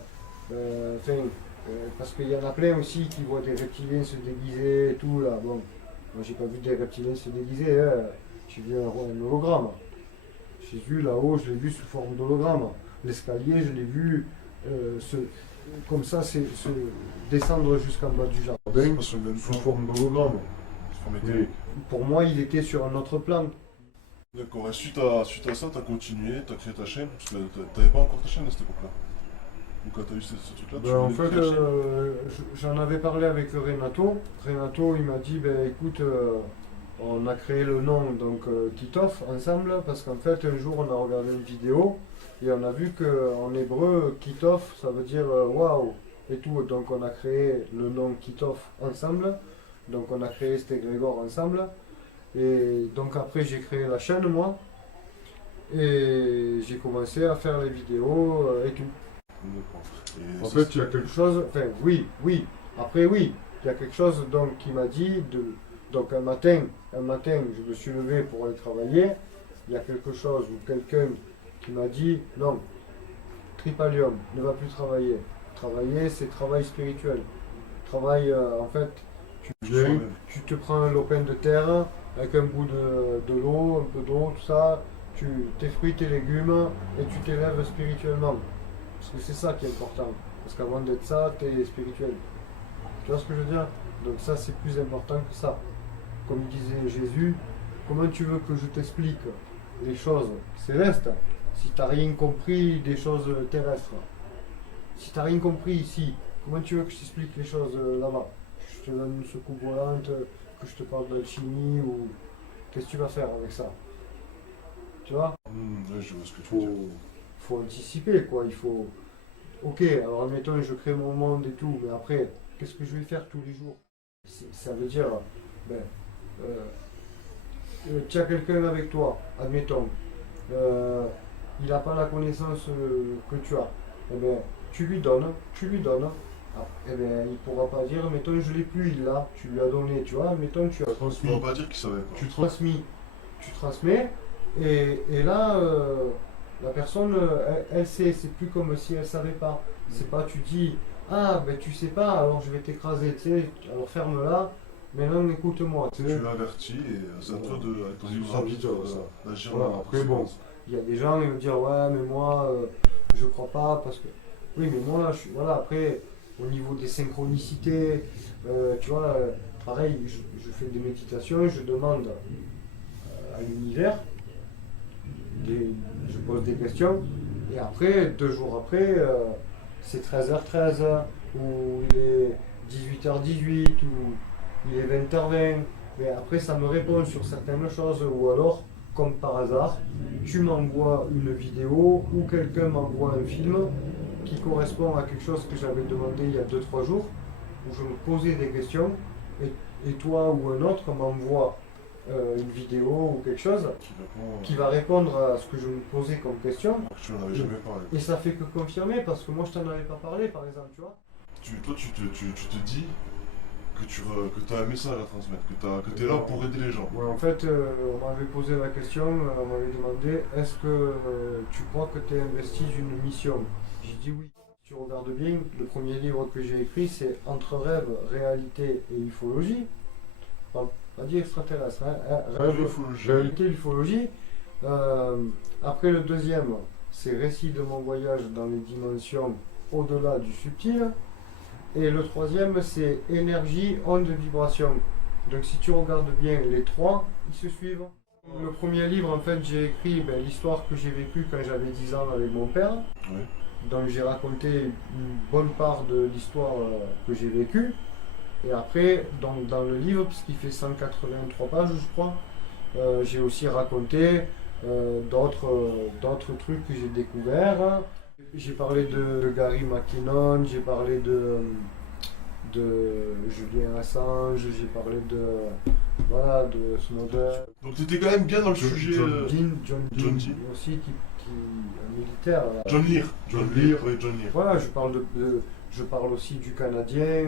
parce qu'il y en a plein aussi qui voient des reptiliens se déguiser et tout là. Bon, moi j'ai pas vu des reptiliens se déguiser, hein. J'ai vu un hologramme. Jésus là-haut, je l'ai vu sous forme d'hologramme. L'escalier, je l'ai vu comme ça, se descendre jusqu'en bas du jardin. C'est pas sur le même sous plan. forme d'hologramme. Forme éthérique. Pour moi, il était sur un autre plan. D'accord, et suite à ça, t'as continué, t'as créé ta chaîne, parce que t'avais pas encore ta chaîne à cette époque-là. Donc quand t'as eu ce truc-là, tu Ben, en voulais fait, créer la chaîne. j'en avais parlé avec Renato. Renato, il m'a dit, ben écoute, on a créé le nom, donc Kitov, ensemble, parce qu'en fait, un jour, on a regardé une vidéo et on a vu qu'en hébreu, Kitov, ça veut dire waouh et tout. Donc, on a créé le nom Kitov ensemble. Donc, on a créé cet égrégore ensemble. Et donc, après, j'ai créé la chaîne, moi. Et j'ai commencé à faire les vidéos et tout. D'accord. Et En ça, fait, il y a quelque Quelque chose, enfin, oui. Après, oui. Il y a quelque chose donc, qui m'a dit donc un matin, je me suis levé pour aller travailler. Il y a quelque chose ou quelqu'un qui m'a dit non, Tripalium, ne va plus travailler. Travailler, c'est travail spirituel. Travail, en fait, tu viens, soi-même. tu te prends un lopin de terre avec un bout de l'eau, un peu d'eau, tout ça, tes fruits, tes légumes, et tu t'élèves spirituellement. Parce que c'est ça qui est important. Parce qu'avant d'être ça, tu es spirituel. Tu vois ce que je veux dire? Donc ça, c'est plus important que ça. Comme disait Jésus, comment tu veux que je t'explique les choses célestes si tu n'as rien compris des choses terrestres? Si tu n'as rien compris ici, comment tu veux que je t'explique les choses là-bas? Je te donne une soucoupe volante, que je te parle d'alchimie, ou qu'est-ce que tu vas faire avec ça? Tu vois? Ouais, je vois ce que tu veux dire. Faut anticiper, quoi. Il faut ok, alors admettons, je crée mon monde et tout, mais après, qu'est-ce que je vais faire tous les jours? Ça veut dire, ben, tu as quelqu'un avec toi, admettons, il n'a pas la connaissance que tu as, eh ben, tu lui donnes, ah, eh ben, il ne pourra pas dire, mettons, je l'ai plus, il l'a, tu lui as donné, tu vois, mettons, tu as On transmis. ne va pas dire qu'il savait pas. Tu transmets, et là, la personne, elle sait, c'est plus comme si elle savait pas. C'est pas, tu dis, ah, ben tu sais pas, alors je vais t'écraser, tu sais, alors ferme-la, maintenant écoute-moi. Tu sais. Tu l'as averti et c'est à toi de, avec ton libre arbitre, d'agir Voilà, en après, bon, conséquence. il y a des gens qui vont dire, ouais, mais moi, je crois pas, parce que, oui, mais moi, voilà, après, au niveau des synchronicités, tu vois, pareil, je fais des méditations, je demande à l'univers, je pose des questions, et après, 2 jours après, c'est 13h13, ou il est 18h18, ou il est 20h20, mais après ça me répond sur certaines choses, ou alors, comme par hasard, tu m'envoies une vidéo, ou quelqu'un m'envoie un film qui correspond à quelque chose que j'avais demandé il y a 2-3 jours, où je me posais des questions, et toi ou un autre m'envoie une vidéo ou quelque chose qui va répondre à ce que je me posais comme question. Tu n'en avais jamais parlé. Et ça fait que confirmer, parce que moi je t'en avais pas parlé par exemple, tu vois. Toi, tu te dis que tu as un message à transmettre, que tu es là pour aider les gens. Ouais, en fait, on m'avait posé la question, on m'avait demandé, est-ce que tu crois que tu es investi d'une mission? J'ai dit oui. Si tu regardes bien, le premier livre que j'ai écrit, c'est Entre rêve, réalité et ufologie. Pas dit extraterrestre, hein. Rêve, réalité, ufologie. Après le deuxième, c'est Récit de mon voyage dans les dimensions au-delà du subtil. Et le troisième, c'est Énergie, onde, vibration. Donc si tu regardes bien les trois, ils se suivent. Le premier livre, en fait, j'ai écrit l'histoire que j'ai vécue quand j'avais 10 ans avec mon père. Oui. Donc j'ai raconté une bonne part de l'histoire que j'ai vécue. Et après, donc, dans le livre, puisqu'il fait 183 pages, je crois, j'ai aussi raconté d'autres trucs que j'ai découverts. J'ai parlé de Gary McKinnon, j'ai parlé de Julian Assange, j'ai parlé de Snowden. Donc tu étais quand même bien dans le sujet. John Dean. Dean aussi, qui est militaire. Là. John Lear. John Lear. Oui, John Lear. Voilà, je parle aussi du Canadien.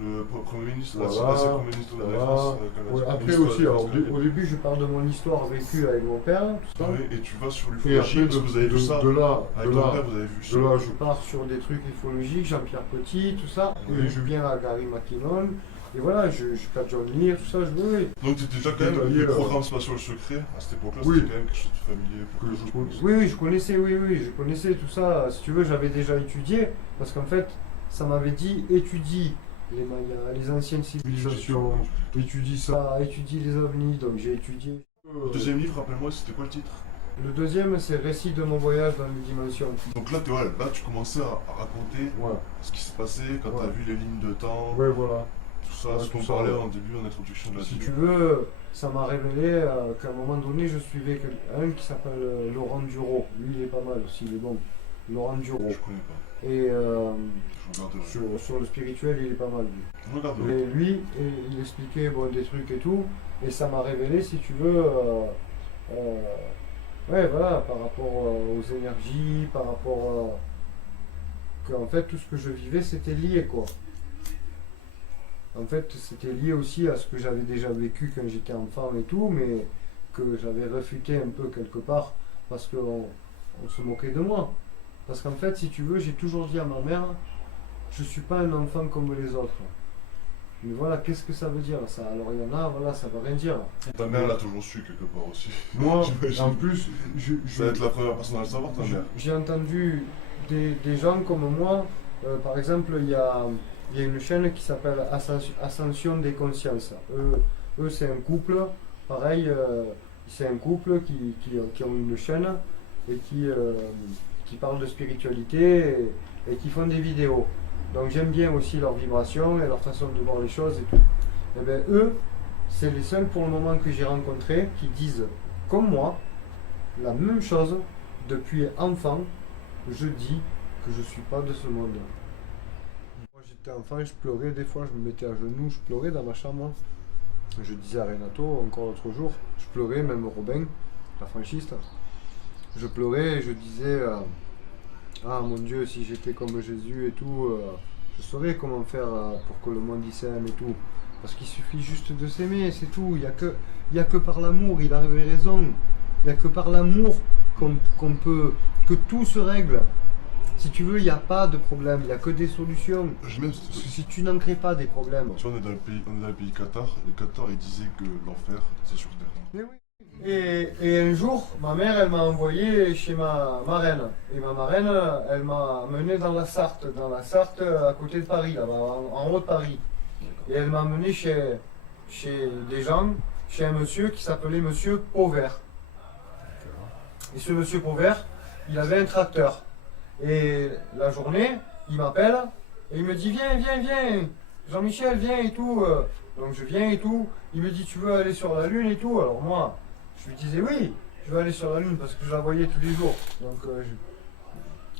Le Premier ministre, Voilà. l'ancien Premier ministre de la Voilà. Défense. Ouais, après ministre de la aussi, alors, Défense canadienne. au début, je parle de mon histoire vécue avec mon père, tout ça. Oui, et tu vas sur Et l'ufologie, après, parce que vous avez vu ça. de là, Avec ton père, vous avez vu ça. de là, Je pars sur des trucs ufologiques, Jean-Pierre Petit, tout ça. Oui. Et je viens à Gary McKinnon. Et voilà, je capte John Lear, tout ça, oui. Donc tu étais déjà quand même Détaillé, les programmes spatiaux secrets à cette époque-là, Oui. c'était quand même quelque chose de familier. que je connais. Oui, je connaissais, je connaissais tout ça. Si tu veux, j'avais déjà étudié. Parce qu'en fait, ça m'avait dit, étudie les Mayas, les anciennes civilisations, Étudie ça. étudie les ovnis, donc j'ai étudié. Le deuxième livre, rappelle-moi, c'était quoi le titre? Le deuxième, c'est Récit de mon voyage dans les dimensions. Donc là, là tu commençais à raconter Voilà. ce qui s'est passé quand tu as Ouais. vu les lignes de temps, Ouais, voilà. tout ça, Ouais, ce qu'on tout ça, parlait ouais. en début, en introduction de la Si vidéo. tu veux, ça m'a révélé qu'à un moment donné, je suivais un qui s'appelle Laurent Duro. Lui, il est pas mal aussi, il est bon. Laurent Duro. Je connais pas. Et Je regarderai. sur le spirituel, il est pas mal, lui. Je regarderai. Et lui, il expliquait des trucs et tout. Et ça m'a révélé, si tu veux, ouais, voilà, par rapport aux énergies, par rapport qu'en fait, tout ce que je vivais, c'était lié, quoi. En fait, c'était lié aussi à ce que j'avais déjà vécu quand j'étais enfant et tout, mais que j'avais refuté un peu quelque part parce qu'on se moquait de moi. Parce qu'en fait, si tu veux, j'ai toujours dit à ma mère, je suis pas un enfant comme les autres. Mais voilà, qu'est-ce que ça veut dire ça? Alors il y en a, voilà, ça veut rien dire. Ta mère l'a toujours su quelque part aussi. Moi, J'imagine. en plus, Ça va être la première personne à le savoir, ta mère. J'ai entendu des gens comme moi, par exemple, il y a une chaîne qui s'appelle Ascension des consciences. Eux c'est un couple, pareil, c'est un couple qui ont une chaîne et qui parlent de spiritualité et qui font des vidéos. Donc j'aime bien aussi leur vibration et leur façon de voir les choses et tout. Et bien eux, c'est les seuls pour le moment que j'ai rencontrés qui disent, comme moi, la même chose depuis enfant. Je dis, que je suis pas de ce monde. Moi j'étais enfant, je pleurais des fois, je me mettais à genoux, je pleurais dans ma chambre. Je disais à Renato, encore l'autre jour, je pleurais, même Robin, la franchiste. Je pleurais et je disais, ah mon Dieu, si j'étais comme Jésus et tout, je saurais comment faire pour que le monde y s'aime et tout. Parce qu'il suffit juste de s'aimer, c'est tout. Il y a que par l'amour, il avait raison. Il n'y a que par l'amour qu'on peut, que tout se règle. Si tu veux, il n'y a pas de problème, il n'y a que des solutions. Même, Si tu n'en crées pas des problèmes. tu vois, on est dans le pays Qatar, et Qatar il disait que l'enfer c'est sur terre. Mais oui. Et un jour, ma mère, elle m'a envoyé chez ma marraine. Et ma marraine, elle m'a mené dans la Sarthe à côté de Paris, là-bas, en haut de Paris. Et elle m'a mené chez des gens, chez un monsieur qui s'appelait Monsieur Pauvert. Et ce Monsieur Pauvert, il avait un tracteur. Et la journée, il m'appelle et il me dit viens, Jean-Michel, viens et tout. Donc je viens et tout. Il me dit tu veux aller sur la Lune et tout. Alors moi, je lui disais oui, je veux aller sur la Lune parce que je la voyais tous les jours. Donc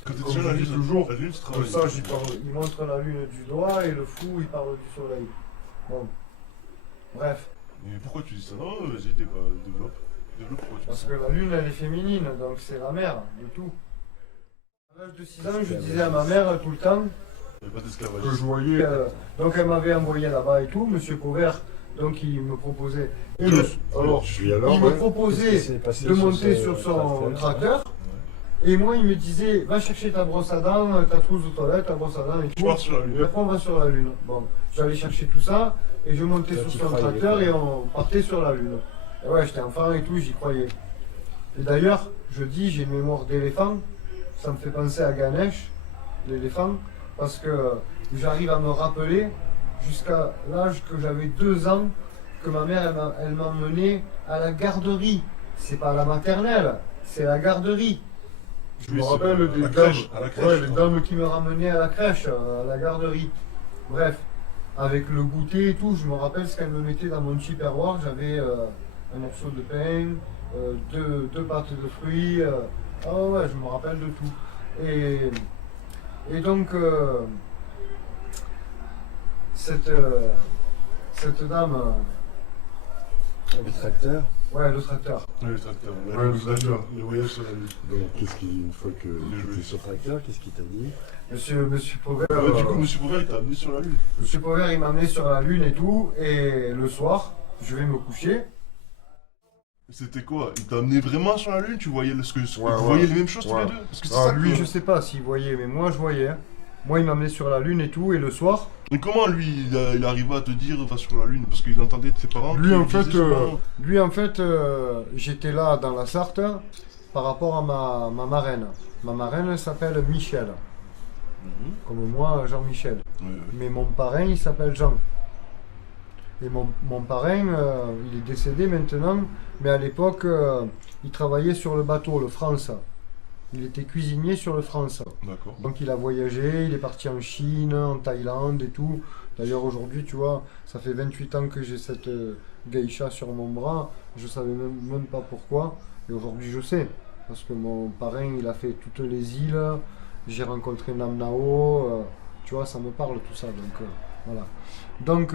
Quand t'es comme déjà je la dis lune, toujours, la lune, tu comme travailles. ça, il montre la Lune du doigt et le fou, il parle du soleil. Bon. Bref, Mais pourquoi tu dis ça? Non, vas-y, développe. Développe pourquoi tu dis parce ça. que la Lune, elle est féminine, donc c'est la mère de tout. À l'âge de 6 ans, je disais à ma mère tout le temps, Il n'y a pas Que d'esclavagisme. je voyais. donc elle m'avait envoyé là-bas et tout, Monsieur Pauvert, donc il me proposait. Alors, je suis alors. Il me ouais. Qu'est-ce proposait qui s'est passé de sur monter ce sur son tracteur, Ouais. et moi il me disait va chercher ta brosse à dents, ta trousse de toilette, ta brosse à dents et Tu tout. pars sur la Et lune. après on va sur la Lune. Bon, j'allais chercher tout ça, et je montais Toi, sur tu son croyais, tracteur quoi. et on partait sur la Lune. Et ouais, j'étais enfant et tout, j'y croyais. Et d'ailleurs, je dis, j'ai une mémoire d'éléphant, ça me fait penser à Ganesh, l'éléphant, parce que j'arrive à me rappeler jusqu'à l'âge que j'avais 2 ans, que ma mère, elle m'emmenait à la garderie. C'est pas la maternelle, c'est la garderie. Je me rappelle des la dames. crèche, à la crèche. Ouais, les dames. Qui me ramenait à la crèche, à la garderie. Bref, avec le goûter et tout, je me rappelle ce qu'elle me mettait dans mon tupperware. J'avais un morceau de pain, deux pâtes de fruits. Ah ouais, je me rappelle de tout. Et donc, cette dame, Le tracteur. ouais, le tracteur. Ouais, le tracteur. La Ouais, lune, le tracteur. le voyage sur la lune. Donc, qu'est-ce qui, une fois que Le tu étais sur le tracteur, qu'est-ce qu'il t'a dit? Monsieur Pauvert. Du coup, Monsieur Pauvert, il t'a amené sur la lune. Monsieur Pauvert, il m'a amené sur la Lune et tout. Et le soir, je vais me coucher. C'était quoi? Il t'a amené vraiment sur la lune? Tu voyais Ouais, vous ouais. voyez les mêmes choses tous Ouais. les deux? Parce que c'est Ah, ça que- lui, Je sais pas s'il voyait, mais moi je voyais. Hein. Moi, il m'a amené sur la Lune et tout. Et le soir, Mais comment lui, il arrivait à te dire va sur la lune? Parce qu'il entendait de ses parents. Lui, qui en disaient fait, souvent, lui, en fait, j'étais là dans la Sarthe par rapport à ma marraine. Ma marraine s'appelle Michel, comme moi, Jean-Michel. Ouais, ouais. Mais mon parrain, il s'appelle Jean. Et mon parrain, il est décédé maintenant, mais à l'époque, il travaillait sur le bateau, le France. Il était cuisinier sur le France. D'accord. Donc il a voyagé, il est parti en Chine, en Thaïlande et tout. D'ailleurs aujourd'hui, tu vois, ça fait 28 ans que j'ai cette geisha sur mon bras. Je savais même pas pourquoi. Et aujourd'hui je sais. Parce que mon parrain, il a fait toutes les îles. J'ai rencontré Namnao. Tu vois, ça me parle tout ça. Donc voilà. Donc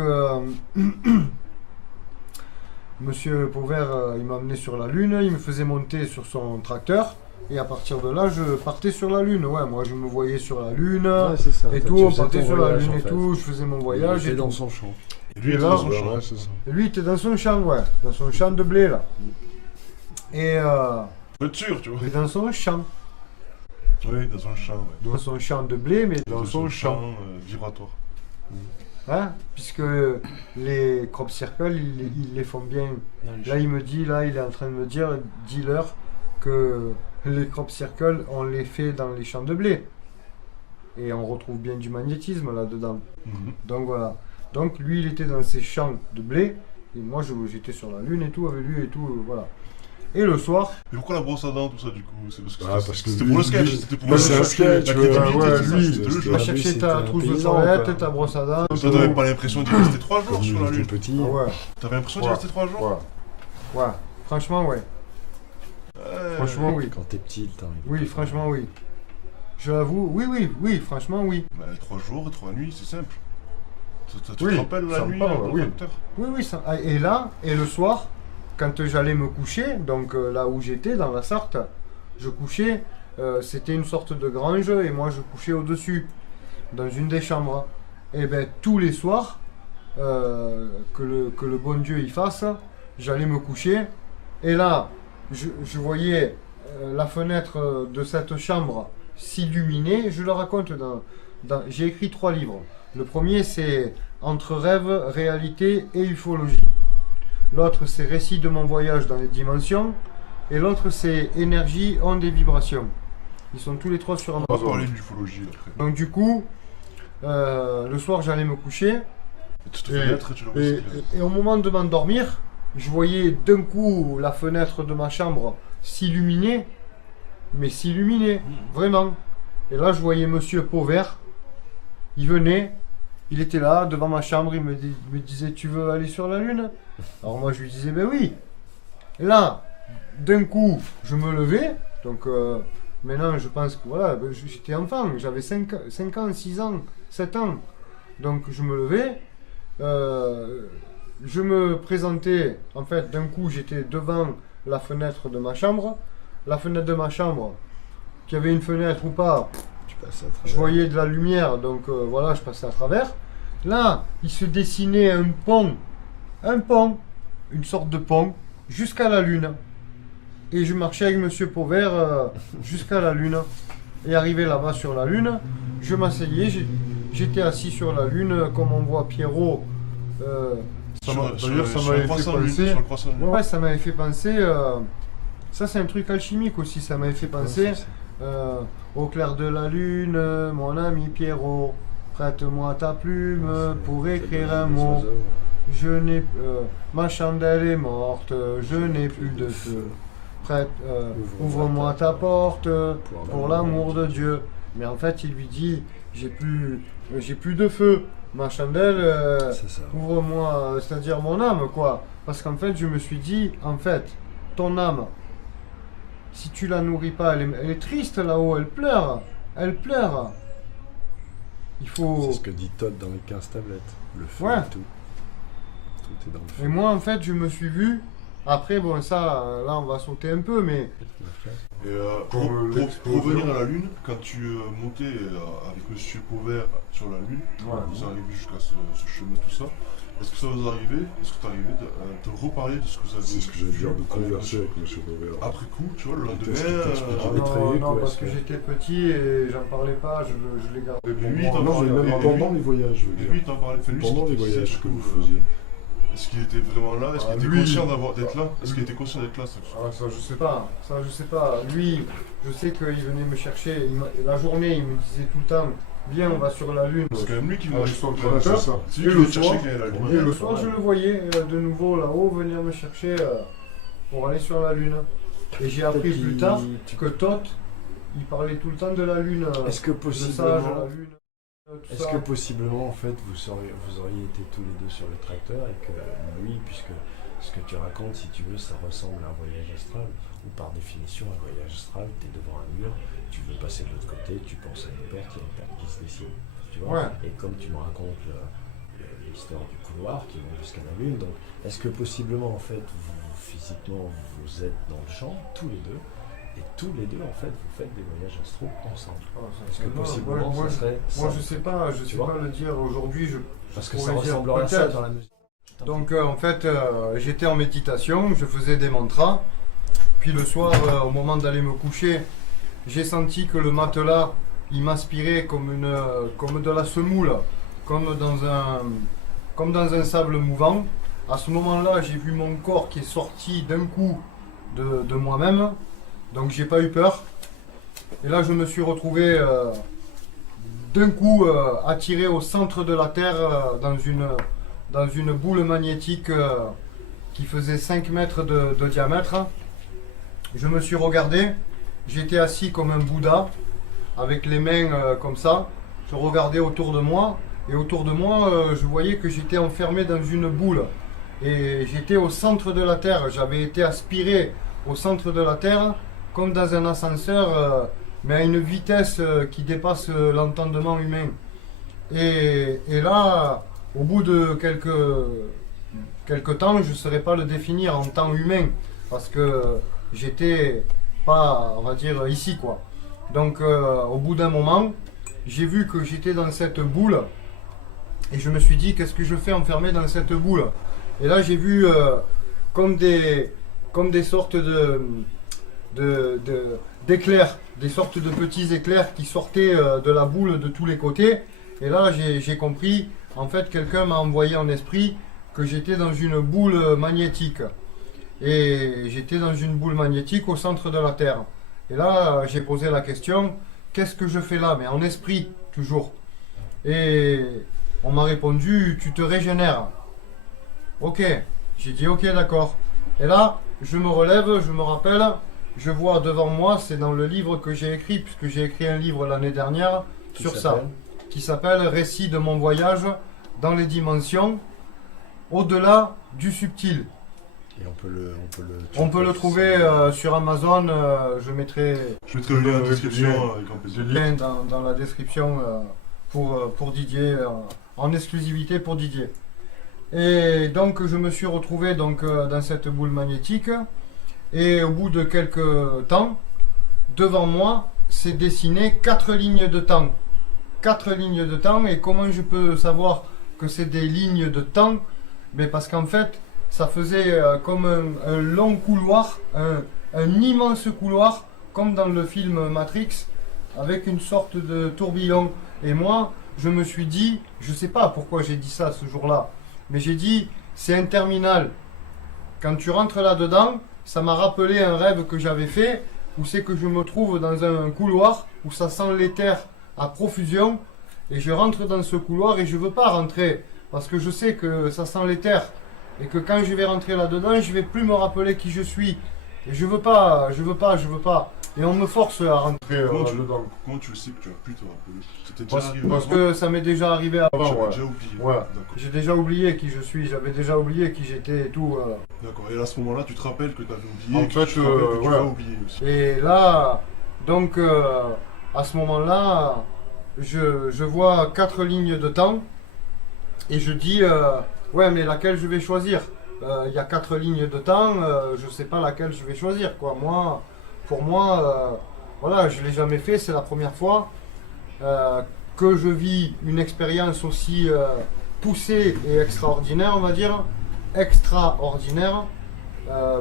Monsieur Pauvert, il m'a amené sur la Lune. Il me faisait monter sur son tracteur. Et à partir de là, je partais sur la Lune. Ouais, moi je me voyais sur la Lune. Ouais, c'est ça. Et Toi, tout, tu on faisais partait ton sur la voyage, Lune en et fait. tout, je faisais mon voyage Il et était dans tout. son champ. Et lui, il Et était là, dans son ouais, champ. ouais, c'est ça. Et lui, il était dans son champ, ouais, dans son champ de blé, là. Et Faut être sûr, tu vois. il est dans son champ. Oui, dans son champ, ouais. Dans son champ de blé, mais dans son champ. vibratoire. Hein? Puisque les crop circles, ils les font bien. Là, il me dit, là, il est en train de me dire, dis-leur que les crop circles, on les fait dans les champs de blé. Et on retrouve bien du magnétisme là-dedans. Mhm. Donc voilà. Donc lui, il était dans ses champs de blé. Et moi, j'étais sur la Lune et tout, avec lui et tout, voilà. Et le soir, Et pourquoi la brosse à dents, tout ça, du coup? C'est parce que Ah, parce que c'était lui- pour le sketch. lui- C'était pour Bah, le c'est un sketch, la ouais, crédibilité, ouais, c'est ça, lui, c'était le c'était- jeu. va lui, chercher c'était ta un trousse de paysan, toilette, quoi. ta brosse à dents. Toi, tout. t'avais pas l'impression d'y rester 3 jours Comme sur la il était lune? petit. Ah ouais, T'avais l'impression d'y Ouais. rester 3 jours? Ouais. ouais. Franchement, ouais. Ouais. Franchement, oui. Quand t'es petit, t'arrives. Oui, franchement, oui. Je l'avoue, oui, franchement, oui. Bah, 3 jours et 3 nuits, c'est simple. Tu Oui, te rappelles ça la me nuit parle, dans oui. le facteur? Oui, ça. Et là, et le soir, quand j'allais me coucher, donc là où j'étais, dans la Sarthe, je couchais, c'était une sorte de grange, et moi je couchais au-dessus, dans une des chambres. Et bien, tous les soirs, que le bon Dieu y fasse, j'allais me coucher, et là, je voyais la fenêtre de cette chambre s'illuminer. Je le raconte j'ai écrit 3 livres. Le premier, c'est Entre rêve, réalité et ufologie. L'autre, c'est Récit de mon voyage dans les dimensions. Et l'autre, c'est Énergie, ondes et vibrations. Ils sont tous les 3 sur On va Amazon. parler d'ufologie après. Donc du coup, le soir, j'allais me coucher. Et tu te fais mettre et tu le Et, recycles. et au moment de m'endormir, je voyais d'un coup la fenêtre de ma chambre s'illuminer. Mais s'illuminer, vraiment. Et là, je voyais Monsieur Pauvert. Il venait, il était là, devant ma chambre, il me disait, tu veux aller sur la Lune? Alors moi, je lui disais, ben oui. Et là, d'un coup, je me levais. Donc maintenant, je pense que voilà, ben, j'étais enfant, j'avais 5 ans, 6 ans, 7 ans. Donc je me levais, je me présentais, en fait, d'un coup, j'étais devant la fenêtre de ma chambre. La fenêtre de ma chambre, qu'il y avait une fenêtre ou pas, Tu passes à travers. je voyais de la lumière, donc voilà, je passais à travers. Là, il se dessinait un pont, une sorte de pont, jusqu'à la Lune. Et je marchais avec Monsieur Pauvert jusqu'à la Lune. Et arrivé là-bas sur la Lune, je m'asseyais, j'étais assis sur la Lune, comme on voit Pierrot. D'ailleurs, ça m'avait fait penser. Sur le croissant de lune. Ouais, ça m'avait fait penser. Ça, c'est un truc alchimique aussi. Ça m'avait fait penser. Au clair de la lune, mon ami Pierrot, prête-moi ta plume pour écrire un mot. Je n'ai ma chandelle est morte, je n'ai plus de feu. Prête, ouvre-moi ta porte pour l'amour de Dieu. Mais en fait, il lui dit, j'ai plus de feu. Ma chandelle, C'est ça. ouvre-moi, c'est-à-dire mon âme, quoi. Parce qu'en fait, je me suis dit, en fait, ton âme, si tu la nourris pas, elle est triste là-haut, elle pleure. Elle pleure. Il faut. C'est ce que dit Todd dans les 15 tablettes. Le feu Ouais. et tout. Tout est dans le feu. Et moi, en fait, je me suis vu. Après, bon, ça, là, on va sauter un peu, mais. Et Pour pour l'explosion. revenir à la Lune, quand tu montais avec Monsieur Pauvert sur la Lune, Ouais. vous arrivez jusqu'à ce chemin, tout ça, est-ce que ça vous arrivait, est-ce que tu arrivais de reparler de ce que vous avez C'est ce que j'ai dire, de avec converser monsieur- avec M. Pauvert. Après coup, tu vois, le Qu'est-ce lendemain, qu'il t'explique Ah Les non, traits, non, quoi, parce que c'est- j'étais petit et j'en parlais pas, je les gardais pour lui, moi. t'en Non, mais parlais. même pendant les voyages, je veux et dire. lui, il t'en parlait, enfin, lui, ce Pendant qu'il les te disait, voyages c'est que vous faisiez. est-ce qu'il était vraiment là? Est-ce qu'il Ah, était lui- conscient d'être là? Est-ce qu'il était conscient d'être là? Ah, ça, je sais pas. Ça, je sais pas. Lui, je sais qu'il venait me chercher. La journée, il me disait tout le temps, viens, on va sur la Lune. C'est quand même lui qui Ah, nous je suis en train Voilà, de c'est faire. ça. C'est Et lui qui le nous chercher soir- quand il y a la Et lumière. le soir, je le voyais de nouveau là-haut venir me chercher pour aller sur la Lune. Et j'ai appris Peut-être plus qu'il- tard que Tot, il parlait tout le temps de la Lune. Est-ce que le sage, possiblement, la Lune, tout est-ce ça. que possiblement en fait vous auriez été tous les deux sur le tracteur et que lui, puisque ce que tu racontes, si tu veux, ça ressemble à un voyage astral, ou par définition un voyage astral, tu es devant un mur, tu veux passer de l'autre côté, tu penses à une porte, il y a une porte qui se dessine. Tu vois. Ouais. Et comme tu me racontes l'histoire du couloir qui va jusqu'à la Lune, donc est-ce que possiblement en fait physiquement vous êtes dans le champ, tous les deux, et tous les deux en fait vous faites des voyages astraux ensemble? Ah, ça, Est-ce que non, possiblement moi, ça serait moi, ça? je sais pas, je Tu sais vois pas le dire aujourd'hui. Parce que je ça pourrais dire ressemblerait à ça peut-être. dans la mesure. Donc en fait, j'étais en méditation, je faisais des mantras. Puis le soir, au moment d'aller me coucher, j'ai senti que le matelas, il m'aspirait comme de la semoule, comme dans un sable mouvant. À ce moment-là, j'ai vu mon corps qui est sorti d'un coup de moi-même. Donc j'ai pas eu peur. Et là, je me suis retrouvé d'un coup attiré au centre de la Terre dans une boule magnétique qui faisait 5 mètres de diamètre. Je me suis regardé, j'étais assis comme un Bouddha, avec les mains comme ça. Je regardais autour de moi, et autour de moi, je voyais que j'étais enfermé dans une boule. Et j'étais au centre de la Terre, j'avais été aspiré au centre de la Terre, comme dans un ascenseur, mais à une vitesse qui dépasse l'entendement humain. Et là, au bout de quelques temps, je ne saurais pas le définir en temps humain, parce que j'étais pas, on va dire, ici, quoi. Donc, au bout d'un moment, j'ai vu que j'étais dans cette boule, et je me suis dit, qu'est-ce que je fais enfermé dans cette boule? Et là, j'ai vu comme des sortes d'éclairs, des sortes de petits éclairs qui sortaient de la boule de tous les côtés. Et là, j'ai compris, en fait, quelqu'un m'a envoyé en esprit que j'étais dans une boule magnétique. Et j'étais dans une boule magnétique au centre de la Terre. Et là, j'ai posé la question, qu'est-ce que je fais là? Mais en esprit, toujours. Et on m'a répondu, tu te régénères. Ok, j'ai dit ok, d'accord. Et là, je me relève, je me rappelle, je vois devant moi, c'est dans le livre que j'ai écrit, puisque j'ai écrit un livre l'année dernière sur ça, qui s'appelle Récit de mon voyage dans les dimensions, au-delà du subtil. Et on peut le trouver sur Amazon, je mettrai le lien dans la description avec un plaisir. le lien dans la description pour Didier, en exclusivité pour Didier. Et donc je me suis retrouvé donc, dans cette boule magnétique, et au bout de quelques temps, devant moi, s'est dessiné 4 lignes de temps. 4 lignes de temps, et comment je peux savoir que c'est des lignes de temps? Mais parce qu'en fait, ça faisait comme un long couloir, un immense couloir, comme dans le film Matrix, avec une sorte de tourbillon. Et moi, je me suis dit, je ne sais pas pourquoi j'ai dit ça ce jour-là, mais j'ai dit, c'est un terminal. Quand tu rentres là-dedans, ça m'a rappelé un rêve que j'avais fait, où c'est que je me trouve dans un couloir, où ça sent l'éther à profusion, et je rentre dans ce couloir et je ne veux pas rentrer, parce que je sais que ça sent l'éther, et que quand je vais rentrer là-dedans, je ne vais plus me rappeler qui je suis. Et je veux pas. Et on me force à rentrer là-dedans. Comment tu le sais que tu vas plus te rappeler? C'était déjà Parce, arrivé parce avant? que ça m'est déjà arrivé avant. Tu avais Ouais. déjà oublié. Ouais. D'accord. J'ai déjà oublié qui je suis, j'avais déjà oublié qui j'étais et tout. D'accord. Et à ce moment-là, tu te rappelles que tu avais oublié, En et que fait, tu te rappelles que tu ouais. vas oublier aussi. Et là, donc, à ce moment-là, je vois 4 lignes de temps et je dis, ouais, mais laquelle je vais choisir? Il y a 4 lignes de temps, je sais pas laquelle je vais choisir, quoi. Moi, pour moi, voilà, je l'ai jamais fait, c'est la première fois que je vis une expérience aussi poussée et extraordinaire, on va dire, extraordinaire.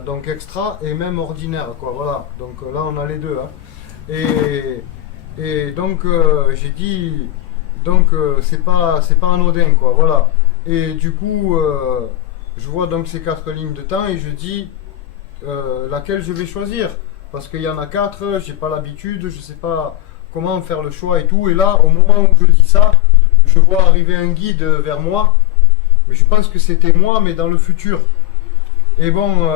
Donc extra et même ordinaire, quoi, voilà. Donc là on a les deux, hein. Et donc j'ai dit, donc c'est pas anodin, quoi, voilà. Et du coup je vois donc ces 4 lignes de temps et je dis laquelle je vais choisir, parce qu'il y en a 4, j'ai pas l'habitude, je sais pas comment faire le choix et tout. Et là, au moment où je dis ça, je vois arriver un guide vers moi, mais je pense que c'était moi, mais dans le futur. Et bon,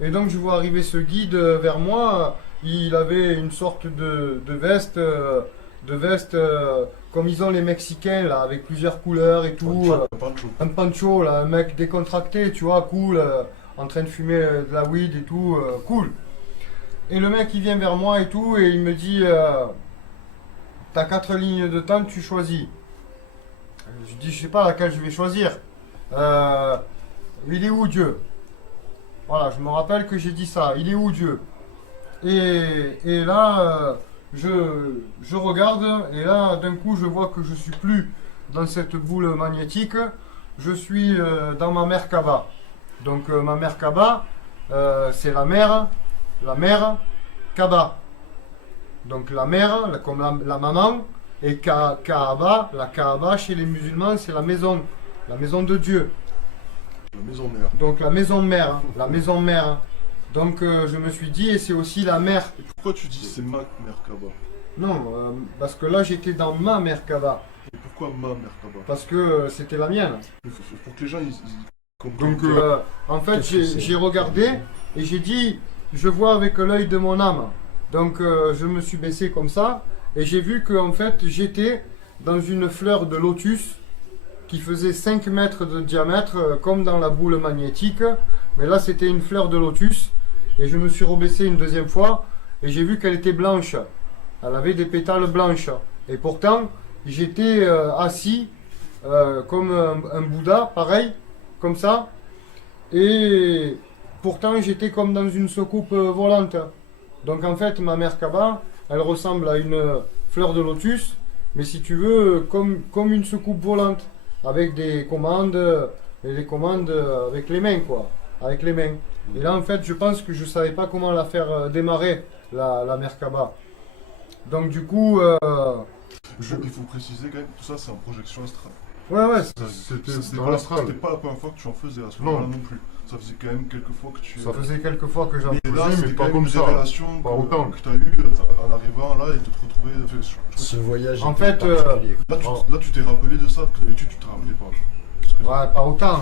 et donc je vois arriver ce guide vers moi. Il avait une sorte de veste, comme ils ont les Mexicains là, avec plusieurs couleurs et tout. Un pancho là, un mec décontracté, tu vois, cool, en train de fumer de la weed et tout, cool. Et le mec il vient vers moi et tout, et il me dit, t'as 4 lignes de temps, tu choisis. Je dis, je sais pas laquelle je vais choisir. Il est où Dieu? Voilà, je me rappelle que j'ai dit ça. Il est où Dieu? Et là, je regarde, et là, d'un coup, je vois que je suis plus dans cette boule magnétique. Je suis dans ma Merkaba. Donc, ma Merkaba, c'est la mer Kaba. Donc, la mer, comme la maman, et Kaaba, la Kaaba, chez les musulmans, c'est la maison de Dieu. La maison mère. Donc la maison mère, hein, la maison mère. Hein. Donc je me suis dit, et c'est aussi la mère. Et pourquoi tu dis c'est ma Merkaba? Non, parce que là j'étais dans ma Merkaba. Et pourquoi ma Merkaba? Parce que c'était la mienne. Pour que les gens ils comprennent. Donc en fait j'ai regardé et j'ai dit, je vois avec l'œil de mon âme. Donc je me suis baissé comme ça et j'ai vu que en fait j'étais dans une fleur de lotus qui faisait 5 mètres de diamètre, comme dans la boule magnétique. Mais là, c'était une fleur de lotus. Et je me suis rebaissé une deuxième fois, et j'ai vu qu'elle était blanche. elle avait des pétales blanches. Et pourtant, j'étais assis comme un Bouddha, pareil, comme ça. Et pourtant, j'étais comme dans une soucoupe volante. Donc en fait, ma Merkaba, elle ressemble à une fleur de lotus, mais si tu veux, comme une soucoupe volante, avec des commandes, et des commandes avec les mains, quoi. Avec les mains. Et là, en fait, je pense que je ne savais pas comment la faire démarrer, la Merkaba. Donc du coup... Il faut préciser quand même, tout ça c'est en projection astrale. Ouais, C'était dans l'astral. C'était pas la première fois que tu en faisais à ce Non. moment-là non plus. Ça faisait quand même quelques fois que tu... ça faisait quelques fois que j'en Mais là, mais c'était pas quand même comme une ça. révélation Pas autant. que tu as eu en arrivant là et de te retrouver... Ce voyage En était fait, particulier. Là, tu t'es rappelé de ça, que d'habitude tu te rappelais pas. Parce que- Ouais, pas autant,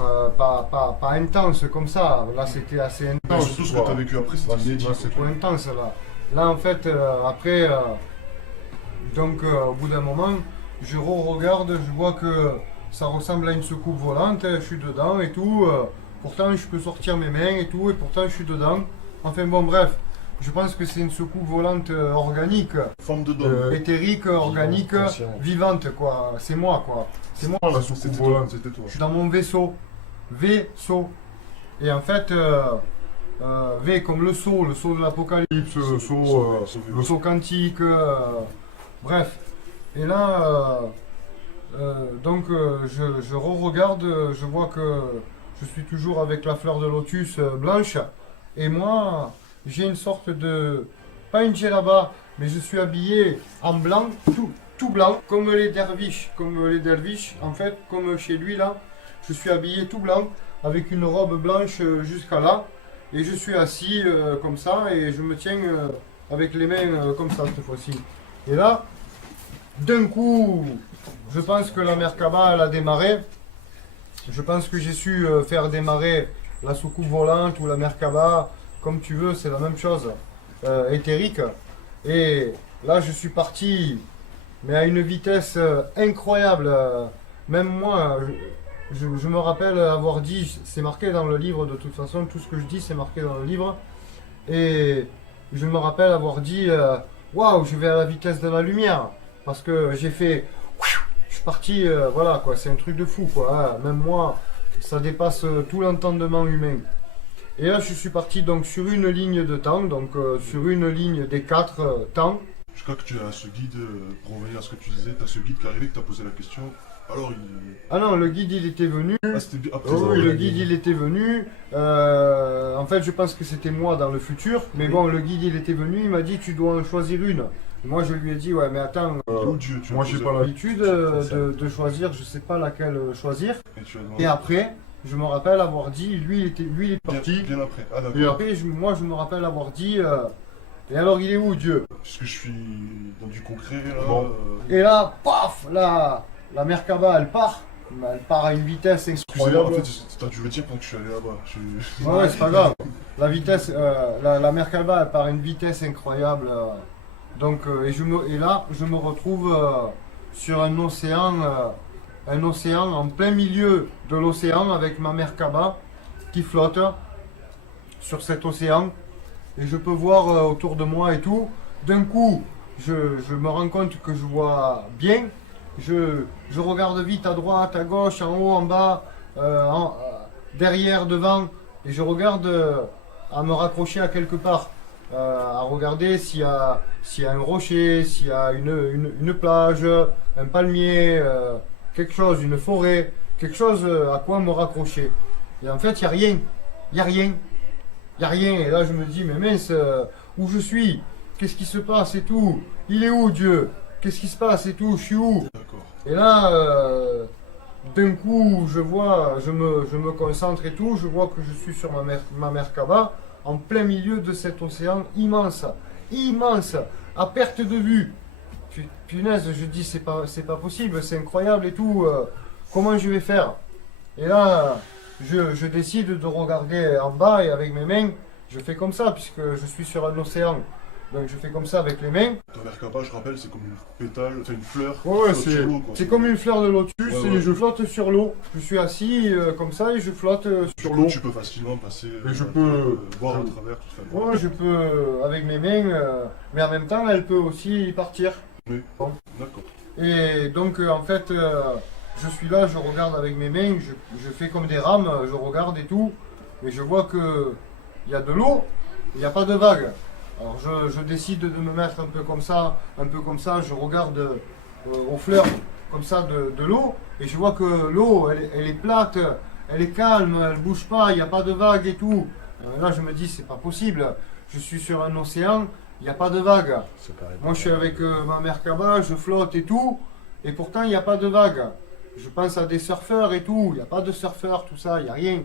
pas intense comme ça. Là, c'était assez Mais intense. surtout ce que quoi. tu as vécu après, c'était Là, c'est- inédit. là, c'est Trop intense, là. Là, en fait, après, donc, au bout d'un moment, je regarde, je vois que ça ressemble à une soucoupe volante, je suis dedans et tout. Pourtant, je peux sortir mes mains et tout, et pourtant, je suis dedans. Enfin, bon, bref. Je pense que c'est une soucoupe volante organique, Forme de dôme. éthérique, organique, conscient. vivante, quoi. C'est moi, quoi. C'est moi. La soucoupe volante, c'était toi. Je suis dans mon vaisseau. Vaisseau. Et en fait, V comme le saut de l'apocalypse, le saut quantique, bref. Et là, donc, je re-regarde, je vois que je suis toujours avec la fleur de lotus blanche. Et moi, j'ai une sorte de... Pas une djellaba, mais je suis habillé en blanc, tout blanc, comme les derviches. En fait, comme chez lui là, je suis habillé tout blanc, avec une robe blanche jusqu'à là. Et je suis assis comme ça, et je me tiens avec les mains comme ça cette fois-ci. Et là, d'un coup, je pense que la Merkaba, elle a démarré. Je pense que j'ai su faire démarrer la soucoupe volante ou la Merkaba, comme tu veux, c'est la même chose, éthérique. Et là, je suis parti, mais à une vitesse incroyable. Même moi, je me rappelle avoir dit, c'est marqué dans le livre de toute façon, tout ce que je dis, c'est marqué dans le livre. Et je me rappelle avoir dit, waouh, je vais à la vitesse de la lumière. Parce que j'ai fait, je suis parti, voilà quoi, c'est un truc de fou quoi. Hein. Même moi, ça dépasse tout l'entendement humain. Et là, je suis parti donc sur une ligne de temps, donc sur une ligne des 4 temps. Je crois que tu as ce guide, pour revenir à ce que tu disais, tu as ce guide qui est arrivé, que tu as posé la question. Alors, Ah non, le guide il était venu. Ah, c'était bien après Oh, ça. oui, le guide il était venu. En fait, je pense que c'était moi dans le futur. Mais bon, le guide il était venu, il m'a dit tu dois en choisir une. Moi, je lui ai dit ouais, mais attends, Oh Dieu, tu as moi, posé j'ai la- pas l'habitude de choisir, je sais pas laquelle choisir. Et tu as demandé. Et après, je me rappelle avoir dit, lui il est Bien- parti. Bien après. Ah Et d'accord. Après, moi je me rappelle avoir dit, et alors il est où Dieu? Puisque je suis dans du concret là. Bon. Et là, paf, la Merkaba elle part à une vitesse Excusez-moi, en incroyable. fait, t'as dû le dire pendant que je suis allé là-bas. Ouais, c'est pas grave. La vitesse, la Merkaba elle part à une vitesse incroyable. Donc, et là, je me retrouve sur un océan en plein milieu de l'océan avec ma Merkaba qui flotte sur cet océan. Et je peux voir autour de moi et tout. D'un coup, je me rends compte que je vois bien. Je regarde vite à droite, à gauche, en haut, en bas, derrière, devant. Et je regarde à me raccrocher à quelque part. À regarder s'il y a un rocher, s'il y a une plage, un palmier, quelque chose, une forêt, quelque chose à quoi me raccrocher. Et en fait, il n'y a rien. Il n'y a rien. Il n'y a rien. Et là, je me dis, mais mince, où je suis? Qu'est-ce qui se passe et tout? Il est où, Dieu? Qu'est-ce qui se passe et tout? Je suis où? D'accord. Et là, d'un coup, je me concentre et tout. Je vois que je suis sur ma Merkaba, en plein milieu de cet océan immense. Immense, à perte de vue. Punaise, je dis, c'est pas possible, c'est incroyable et tout. Comment je vais faire? Et là, je décide de regarder en bas et avec mes mains, je fais comme ça, puisque je suis sur un océan. Donc je fais comme ça avec les mains. Ton Merkaba, je rappelle, c'est comme une pétale, enfin une fleur. Ouais, qui flotte sur l'eau, quoi. c'est comme une fleur de lotus Ouais, et ouais. je flotte sur l'eau. Je suis assis comme ça et je flotte sur l'eau. Tu peux facilement passer, Et je peux- boire à travers tout ça. Ouais, je peux avec mes mains, mais en même temps, elle peut aussi partir. Oui. Bon. D'accord. Et donc, en fait, je suis là, je regarde avec mes mains, je fais comme des rames, je regarde et tout, et je vois que il y a de l'eau, il n'y a pas de vagues. Alors, je décide de me mettre un peu comme ça, je regarde aux fleurs comme ça de l'eau, et je vois que l'eau, elle est plate, elle est calme, elle bouge pas, il n'y a pas de vagues et tout. Là, je me dis, c'est pas possible, je suis sur un océan, il n'y a pas de vagues. Ça paraît Moi, je suis pas- avec ma Merkaba, je flotte et tout, et pourtant, il n'y a pas de vagues. Je pense à des surfeurs et tout, il n'y a pas de surfeurs, tout ça, il n'y a rien.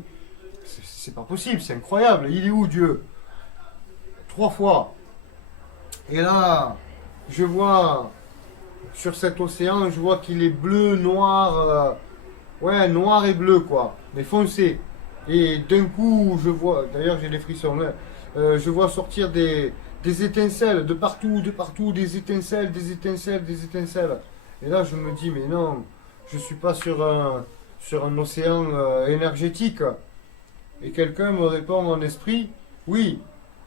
C'est pas possible, c'est incroyable. Il est où, Dieu? 3 fois. Et là, je vois, sur cet océan, je vois qu'il est bleu, noir, ouais, noir et bleu, quoi, mais foncé. Et d'un coup, je vois, d'ailleurs, j'ai des frissons, là, je vois sortir des étincelles de partout, des étincelles, des étincelles, des étincelles. Et là, je me dis, mais non, je suis pas sur un océan énergétique. Et quelqu'un me répond en esprit, oui,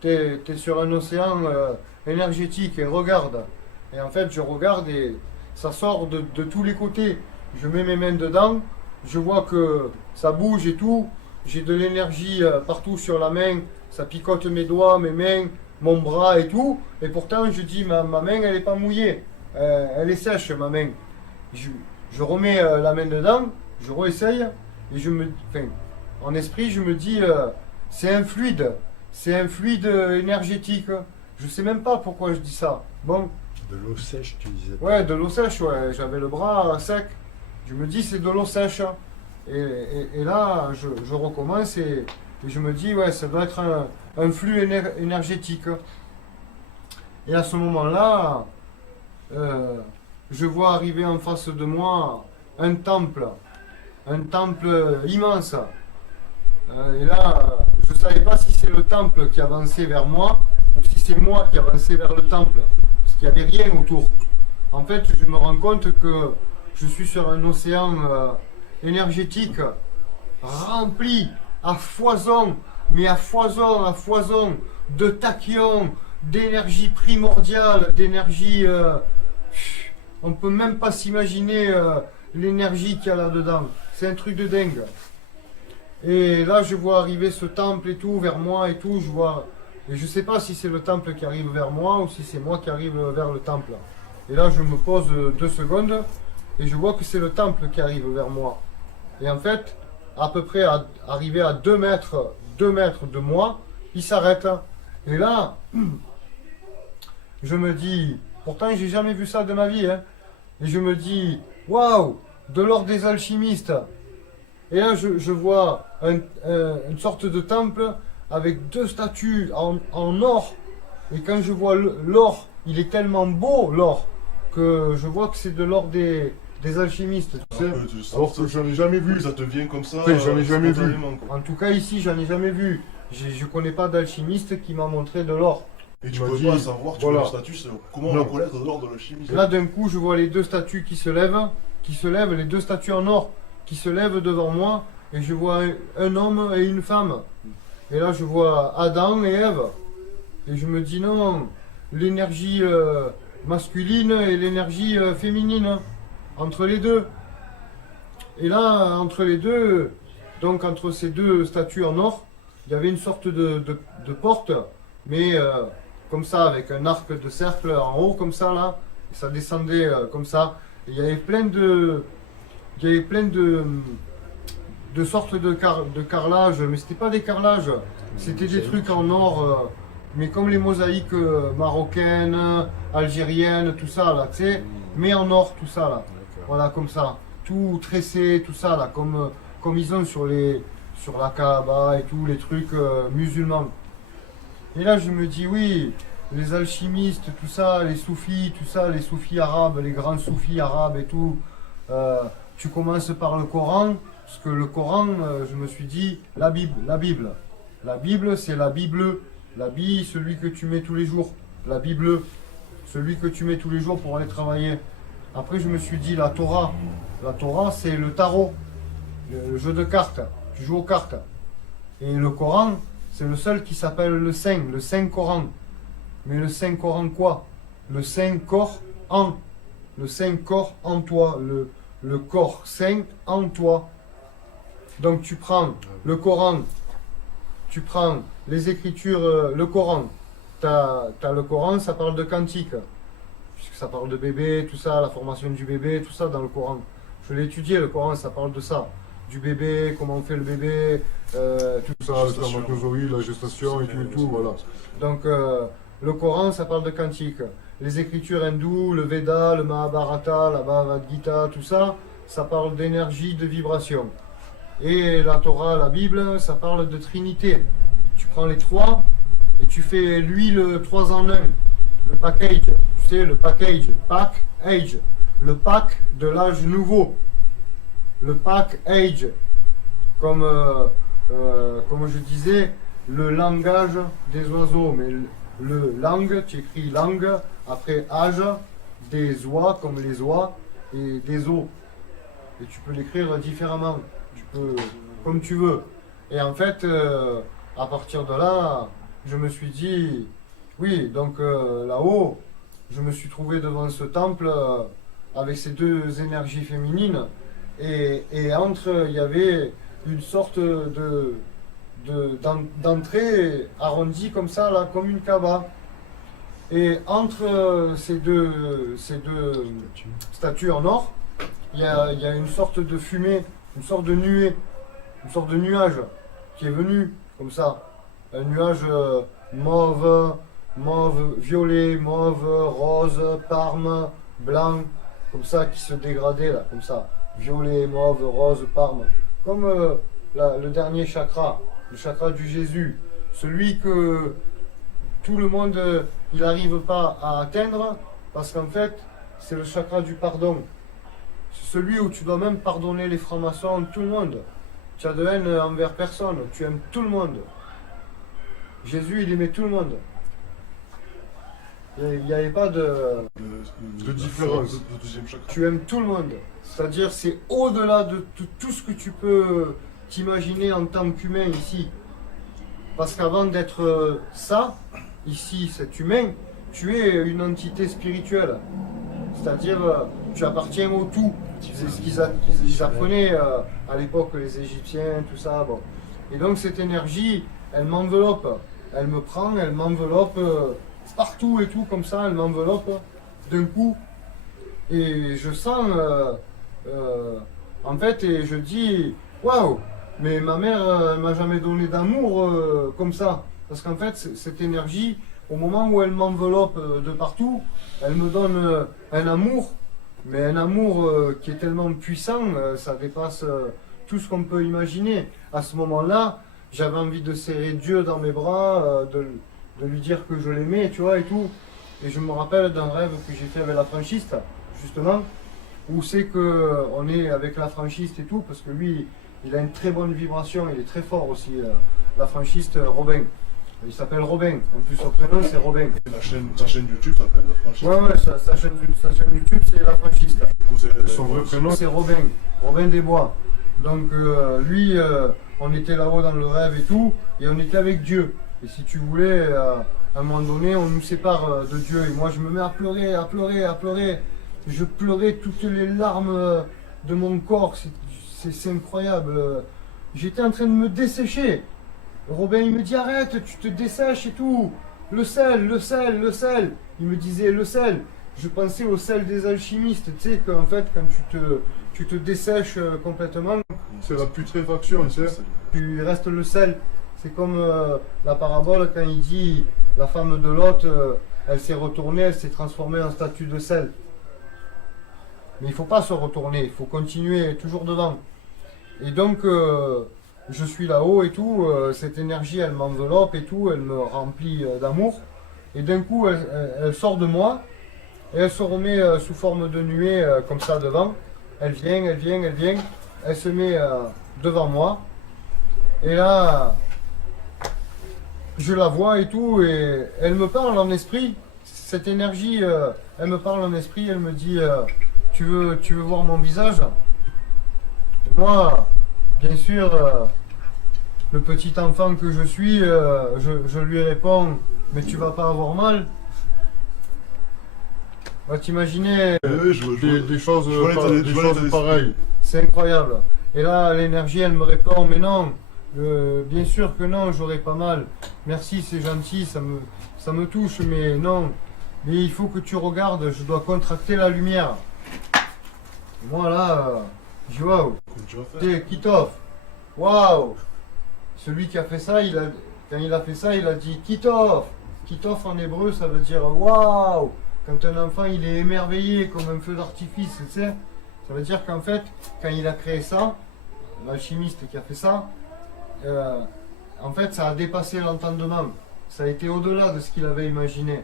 tu es sur un océan énergétique, et regarde. Et en fait, je regarde et ça sort de tous les côtés. Je mets mes mains dedans, je vois que ça bouge et tout. J'ai de l'énergie partout sur la main, ça picote mes doigts, mes mains, mon bras et tout. Et pourtant, je dis, ma main, elle n'est pas mouillée. Elle est sèche, ma main. Je remets la main dedans, je réessaye, et en esprit, je me dis, c'est un fluide énergétique. Je sais même pas pourquoi je dis ça. Bon, De l'eau sèche, tu disais. ouais, de l'eau sèche, ouais. J'avais le bras sec. Je me dis, c'est de l'eau sèche. Et là, je recommence et je me dis, ouais, ça doit être un flux énergétique. Et à ce moment-là, je vois arriver en face de moi un temple immense. Et là, je ne savais pas si c'est le temple qui avançait vers moi ou si c'est moi qui avançais vers le temple, parce qu'il n'y avait rien autour. En fait, je me rends compte que je suis sur un océan énergétique rempli à foison, mais à foison de tachyons, d'énergie primordiale, d'énergie... on peut même pas s'imaginer l'énergie qu'il y a là-dedans. C'est un truc de dingue. Et là, je vois arriver ce temple et tout vers moi et tout. Je vois, et je sais pas si c'est le temple qui arrive vers moi ou si c'est moi qui arrive vers le temple. Et là, je me pose 2 secondes et je vois que c'est le temple qui arrive vers moi. Et en fait, à peu près arrivé à 2 mètres de moi, il s'arrête. Et là, je me dis, pourtant j'ai jamais vu ça de ma vie, hein. Et je me dis, waouh, de l'or des alchimistes. Et là, je vois une sorte de temple avec 2 statues en or. Et quand je vois l'or, il est tellement beau, l'or, que je vois que c'est de l'or des alchimistes. Tu sais. Alors que j'en ai jamais vu. Ça te vient comme ça. Oui, j'en ai jamais vu. spontanément, quoi. En tout cas, ici, j'en ai jamais vu. Je connais pas d'alchimiste qui m'a montré de l'or. Et tu m'as peux dit, pas savoir, tu voilà. vois le statut, c'est comment Non. reconnaître l'or de l'alchimie. Et là, d'un coup, je vois les 2 statues qui se lèvent, les 2 statues en or qui se lèvent devant moi, et je vois un homme et une femme. Et là, je vois Adam et Ève. Et je me dis non, l'énergie masculine et l'énergie féminine, entre les deux. Et là, entre les deux, donc entre ces 2 statues en or, il y avait une sorte de porte, mais comme ça, avec un arc de cercle en haut, comme ça, là, et ça descendait comme ça. Et il y avait plein de sortes de carrelages, mais c'était pas des carrelages, c'était des trucs en or, mais comme les mosaïques marocaines, algériennes, tout ça, là, tu sais, mais en or, tout ça, là. D'accord. Voilà, comme ça, tout tressé, tout ça, là, comme ils ont sur la Kaaba et tout, les trucs musulmans. Et là, je me dis, oui, les alchimistes, tout ça, les soufis arabes, les grands soufis arabes et tout, tu commences par le Coran, parce que le Coran, je me suis dit, la Bible. La Bible, c'est la Bible, l'habit, celui que tu mets tous les jours. la Bible, celui que tu mets tous les jours pour aller travailler. Après, je me suis dit, la Torah, c'est le tarot, le jeu de cartes, tu joues aux cartes. Et le Coran, c'est le seul qui s'appelle le Saint Coran. Mais le Saint Coran quoi? Le Saint corps en. Le Saint corps en toi, le corps saint en toi. Donc tu prends le Coran, tu prends les Écritures, le Coran. T'as le Coran, ça parle de cantique, puisque ça parle de bébé, tout ça, la formation du bébé, tout ça dans le Coran. Je l'ai étudié, le Coran, ça parle de ça. Du bébé, comment on fait le bébé, Tout ça, le spermatozoïde, la gestation et tout, voilà. Donc le Coran, ça parle de cantique. Les écritures hindoues, le Veda, le Mahabharata, la Bhagavad Gita, tout ça, ça parle d'énergie, de vibration. Et la Torah, la Bible, ça parle de Trinité. Tu prends les trois et tu fais l'huile 3 en 1. Le package, tu sais, le package, pack-age. Le pack de l'âge nouveau. Le pack-age. Comme je disais, le langage des oiseaux. Mais le langue, tu écris langue, après âge, des oies comme les oies et des os. Et tu peux l'écrire différemment. Tu peux, comme tu veux. Et en fait, à partir de là, je me suis dit, oui, donc là-haut, je me suis trouvé devant ce temple avec ces deux énergies féminines. Et entre, il y avait une sorte d'entrée arrondie comme ça, là, comme une Kaaba. Et entre ces deux statues en or, il y a une sorte de fumée, une sorte de nuée, une sorte de nuage qui est venu comme ça. Un nuage mauve, violet, mauve, rose, parme, blanc, comme ça, qui se dégradait là, comme ça. Violet, mauve, rose, parme. Comme le dernier chakra, le chakra du Jésus. Celui que tout le monde, il n'arrive pas à atteindre, parce qu'en fait, c'est le chakra du pardon. C'est celui où tu dois même pardonner les francs-maçons, tout le monde. Tu as de haine envers personne, tu aimes tout le monde. Jésus, il aimait tout le monde. Il n'y avait pas de différence. Le deuxième chakra. Tu aimes tout le monde. C'est-à-dire, c'est au-delà de tout ce que tu peux t'imaginer en tant qu'humain ici. Parce qu'avant d'être ça, ici, cet humain, tu es une entité spirituelle. C'est-à-dire, tu appartiens au tout. C'est ce qu'ils apprenaient à l'époque, les Égyptiens, tout ça. Bon. Et donc, cette énergie, elle m'enveloppe. Elle me prend, elle m'enveloppe partout et tout, comme ça, elle m'enveloppe d'un coup. Et je sens, en fait, et je dis, waouh, mais ma mère elle m'a jamais donné d'amour comme ça. Parce qu'en fait, cette énergie, au moment où elle m'enveloppe de partout, elle me donne un amour, mais un amour qui est tellement puissant, ça dépasse tout ce qu'on peut imaginer. À ce moment-là, j'avais envie de serrer Dieu dans mes bras, de lui dire que je l'aimais, tu vois, et tout. Et je me rappelle d'un rêve que j'ai fait avec la franchiste, justement, où c'est qu'on est avec la franchiste et tout, parce que lui, il a une très bonne vibration, il est très fort aussi, la franchiste Robin. Il s'appelle Robin, en plus son prénom c'est Robin. Sa chaîne YouTube s'appelle La Franchise. Ouais, sa chaîne YouTube c'est La Franchiste. Son vrai prénom, C'est Robin Desbois. Donc lui, on était là-haut dans le rêve et tout, et on était avec Dieu. Et si tu voulais, à un moment donné, on nous sépare de Dieu. Et moi je me mets à pleurer, à pleurer, à pleurer. Je pleurais toutes les larmes de mon corps, c'est incroyable. J'étais en train de me dessécher. Robin il me dit arrête, tu te dessèches et tout. Le sel, le sel, le sel. Il me disait le sel. Je pensais au sel des alchimistes, tu sais qu'en fait quand tu te dessèches complètement, c'est la putréfaction, tu sais. tu restes le sel. C'est comme la parabole quand il dit la femme de Lot, elle s'est retournée, elle s'est transformée en statue de sel. Mais il ne faut pas se retourner, il faut continuer toujours devant. Et donc je suis là-haut et tout, cette énergie elle m'enveloppe et tout, elle me remplit d'amour. Et d'un coup elle sort de moi et elle se remet sous forme de nuée comme ça devant. Elle vient, elle vient, elle vient, elle se met devant moi. Et là, je la vois et tout, et elle me parle en esprit. cette énergie, elle me parle en esprit, elle me dit tu veux voir mon visage? Et moi, bien sûr, le petit enfant que je suis, je lui réponds mais tu vas pas avoir mal. Va t'imaginer Oui, je vois- des choses, je vois l'état des je vois l'état choses d'esprit. pareilles. C'est incroyable. Et là, l'énergie, elle me répond mais non, bien sûr que non, j'aurai pas mal. Merci, c'est gentil, ça me touche, mais non. Mais il faut que tu regardes, je dois contracter la lumière. Moi là, je dis waouh, Comment tu vas faire? t'es Kitov. Waouh. Celui qui a fait ça, quand il a fait ça, il a dit Kitov. Kitov en hébreu, ça veut dire waouh. Quand un enfant il est émerveillé comme un feu d'artifice, tu sais, ça veut dire qu'en fait, quand il a créé ça, l'alchimiste qui a fait ça, en fait, ça a dépassé l'entendement. Ça a été au-delà de ce qu'il avait imaginé.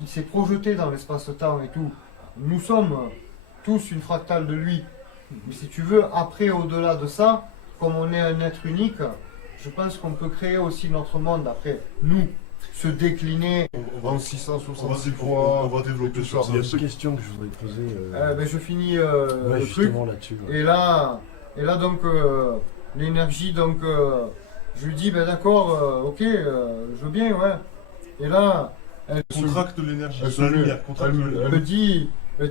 Il s'est projeté dans l'espace-temps et tout. Nous sommes tous une fractale de lui. Mais si tu veux, après, au-delà de ça, comme on est un être unique, je pense qu'on peut créer aussi notre monde. Après, nous, se décliner. On va, En 666 on fois. va développer tout sur ça. ça. Il y a deux questions que je voudrais te poser. Ben, je finis Ouais, le truc. justement là-dessus. Ouais. Et là donc, l'énergie, donc, je lui dis, ben d'accord, ok, je veux bien, ouais. Et là, elle Contracte l'énergie, Elle la se met- lumière, contracte elle- la lumière. me dit, ben,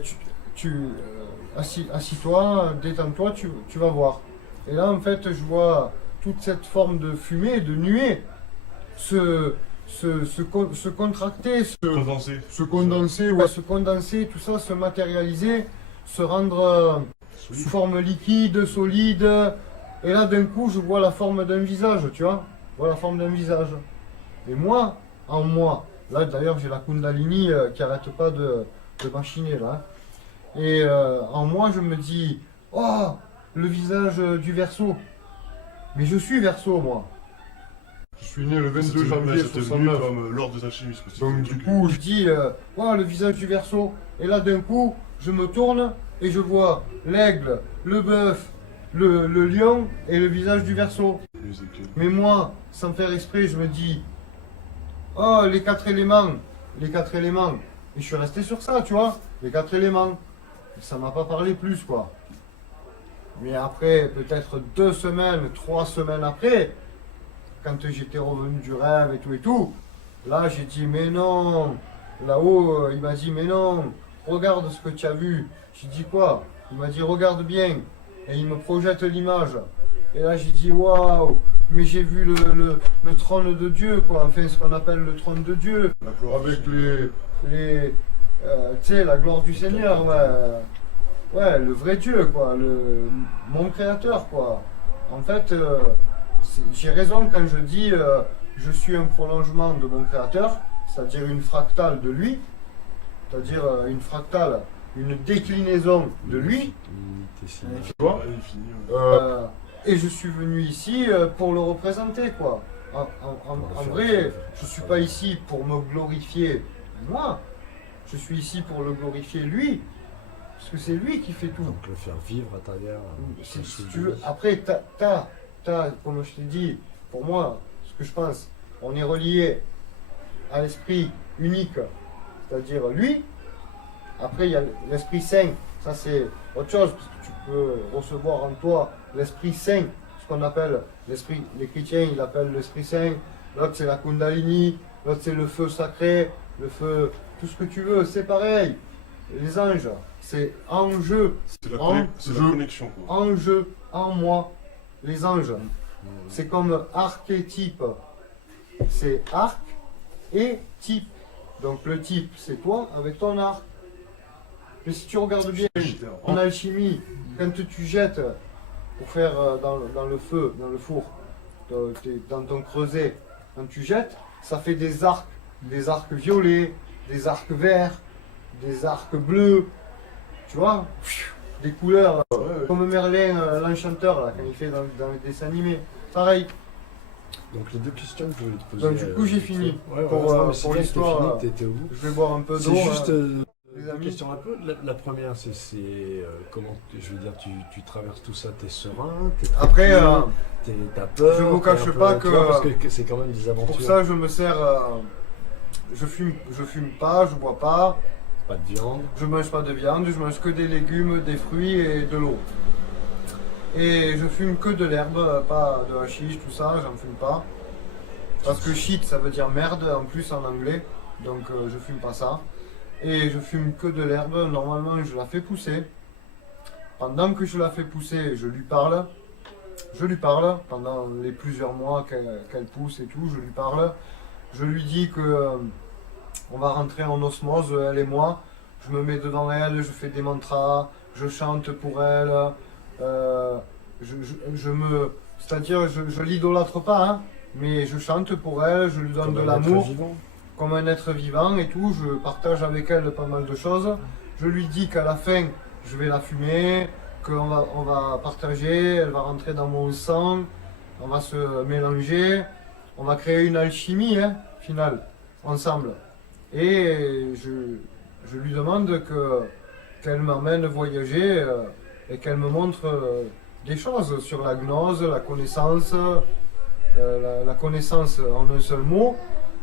assis-toi, détends-toi, tu vas voir. Et là, en fait, je vois toute cette forme de fumée, de nuée, se contracter, Condensé. Se condenser, ouais, ouais. se condenser, tout ça, se matérialiser, se rendre sous forme liquide, solide. Et là, d'un coup, je vois la forme d'un visage, tu vois. Je vois la forme d'un visage. Et moi, en moi, là d'ailleurs, j'ai la Kundalini qui arrête pas de machiner là. Et en moi, je me dis, oh, le visage du Verseau. Mais je suis Verseau, moi. Je suis né le 22 C'était- janvier ouais, c'était venu 69. comme l'ordre des alchimistes. quoi. C'était Donc un du truc- coup, Je dis, oh, le visage du Verseau. Et là, d'un coup, je me tourne et je vois l'aigle, le bœuf, le lion et le visage du Verseau. Ézéchiel. Mais moi, sans faire exprès, je me dis, oh, les quatre éléments, les quatre éléments. Et je suis resté sur ça, tu vois, les quatre éléments. Ça m'a pas parlé plus, quoi. Mais après, peut-être 2 semaines, 3 semaines après, quand j'étais revenu du rêve et tout, là, j'ai dit, mais non. Là-haut, il m'a dit, mais non, regarde ce que tu as vu. J'ai dit quoi? Il m'a dit, regarde bien. Et il me projette l'image. Et là, j'ai dit, waouh, mais j'ai vu le trône de Dieu, quoi. Enfin, ce qu'on appelle le trône de Dieu. La gloire avec du- les. Tu sais, la gloire du Seigneur, ouais. Ouais, le vrai Dieu, quoi. Mon créateur, quoi. En fait, j'ai raison quand je dis je suis un prolongement de mon créateur, c'est-à-dire une fractale de lui, c'est-à-dire une fractale, une déclinaison de lui. Tu vois Ouais, il finit, Et je suis venu ici pour le représenter, quoi. En vrai, je suis pas ici pour me glorifier moi. Je suis ici pour le glorifier lui. Parce que c'est lui qui fait tout. Donc le faire vivre à travers. Si tu veux, après, comme je t'ai dit, pour moi, ce que je pense, on est relié à l'esprit unique, c'est-à-dire lui. Après, il y a l'Esprit Saint, ça c'est autre chose, parce que tu peux recevoir en toi l'Esprit Saint, ce qu'on appelle l'Esprit, les chrétiens ils l'appellent l'Esprit Saint, l'autre c'est la Kundalini, l'autre c'est le feu sacré, le feu, tout ce que tu veux, c'est pareil. Les anges, c'est en jeu, C'est la, En c'est la jeu. connexion. Quoi. en jeu, en moi, les anges. C'est comme archétype, c'est arc et type. Donc le type, c'est toi avec ton arc. Mais si tu regardes bien, en alchimie, quand tu jettes pour faire dans le feu, dans le four, dans ton creuset, quand tu jettes, ça fait des arcs violets, des arcs verts, des arcs bleus, tu vois, des couleurs, Ouais, comme Merlin, l'enchanteur, là, quand il fait dans les dessins animés. Pareil. Donc les deux questions que je voulais te poser. Donc, du coup, j'ai fini. Ouais, ouais, Pour, non, mais c'est pour bien, l'histoire, t'es fini, t'étais au bout. Je vais boire un peu d'eau. C'est juste les deux amis. questions un peu. La première, c'est comment, je veux dire, tu traverses tout ça, t'es serein, t'es Après, t'as peur. je vous t'es cache un peu- pas tu vois, que- parce que c'est quand même des aventures. pour ça, je me sers je fume pas, je bois pas, Pas de viande. je mange pas de viande, je mange que des légumes, des fruits et de l'eau. Et je fume que de l'herbe, pas de hashish, tout ça, j'en fume pas. Parce que shit, ça veut dire merde en plus en anglais, donc je fume pas ça. Et je fume que de l'herbe, normalement je la fais pousser. Pendant que je la fais pousser, je lui parle. Je lui parle pendant les plusieurs mois qu'elle pousse et tout, je lui parle. Je lui dis que on va rentrer en osmose, elle et moi. Je me mets devant elle, je fais des mantras, je chante pour elle. C'est-à-dire, je l'idolâtre pas, hein, mais je chante pour elle, je lui donne Comme de un être l'amour, vivant. comme un être vivant et tout. Je partage avec elle pas mal de choses. Je lui dis qu'à la fin, je vais la fumer, on va partager, elle va rentrer dans mon sang, on va se mélanger, on va créer une alchimie, hein, finale, ensemble. Et je lui demande qu'elle m'emmène voyager et qu'elle me montre des choses sur la gnose, la connaissance, la connaissance en un seul mot,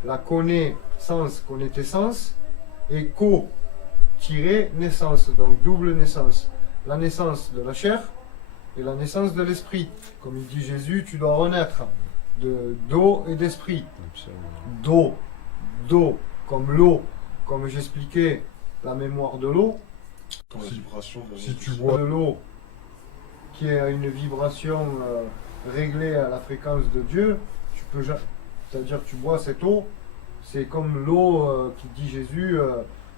la connaissance, connaissance, et co-naissance, donc double naissance. La naissance de la chair et la naissance de l'esprit. Comme il dit Jésus, tu dois renaître d'eau et d'esprit. Absolument. D'eau, comme l'eau, comme j'expliquais, la mémoire de l'eau. Comme la vibration de la Si tu nutrition. bois de l'eau qui a une vibration réglée à la fréquence de Dieu, tu peux, c'est-à-dire tu bois cette eau, c'est comme l'eau qui dit Jésus,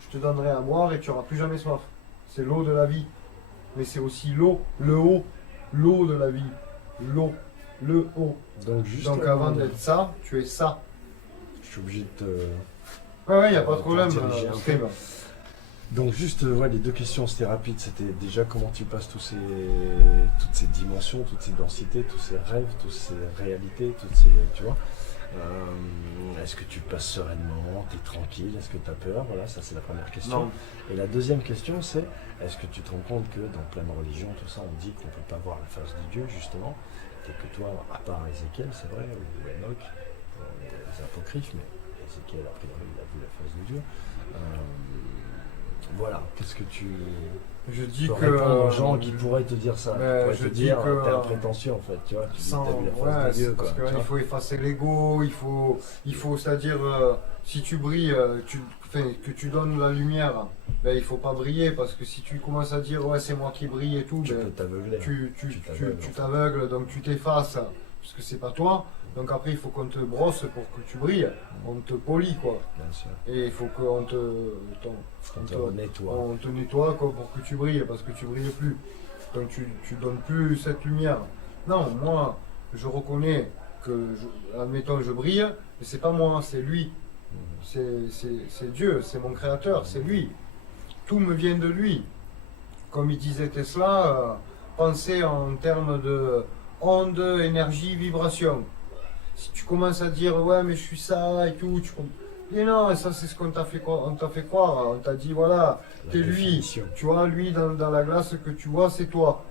je te donnerai à boire et tu n'auras plus jamais soif. C'est l'eau de la vie. Mais c'est aussi l'eau, l'eau de la vie, l'eau, le haut. Donc avant d'être ça, tu es ça. Je suis obligé de te... Ouais, il n'y a pas de problème. Diriger un peu. Scribe. Donc juste, les deux questions, c'était rapide. C'était déjà comment tu passes toutes ces dimensions, toutes ces densités, tous ces rêves, toutes ces réalités, tu vois. Est-ce que tu passes sereinement, tu es tranquille, est-ce que tu as peur? Voilà, ça c'est la première question. Non. Et la deuxième question, c'est est-ce que tu te rends compte que dans plein de religions, tout ça, on dit qu'on ne peut pas voir la face de Dieu, justement, et que toi, à part Ézéchiel, c'est vrai, ou Enoch, les apocryphes, mais Ézéchiel, a priori, il a vu la face de Dieu. Voilà, qu'est-ce que tu Je dis peux que répondre aux gens qui pourraient te dire ça, qui pourraient je te dis dire, que, t'es un prétentieux en fait, tu vois, tu dis que sans, t'as vu la face ouais, de Dieu, quoi. parce tu vois. qu'il faut effacer l'ego, il faut c'est-à-dire si tu brilles, que tu donnes la lumière, ben, il faut pas briller parce que si tu commences à dire ouais c'est moi qui brille et tout, Tu ben, peux t'aveugler. tu t'aveugles, donc tu t'effaces parce que c'est pas toi. Donc après il faut qu'on te brosse pour que tu brilles, on te polie quoi. Bien sûr. Et il faut qu'on te nettoie. on te nettoie quoi, pour que tu brilles, parce que tu brilles plus. Donc tu donnes plus cette lumière. Non, moi, je reconnais que, admettons, je brille, mais c'est pas moi, c'est lui. C'est Dieu, c'est mon créateur, c'est lui. Tout me vient de lui. Comme il disait Tesla, pensez en termes de onde, énergie, vibration. Si tu commences à dire ouais mais je suis ça et tout, et non, ça c'est ce qu'on t'a fait croire, on t'a dit voilà, La t'es lui, définition. tu vois, lui dans la glace que tu vois c'est toi.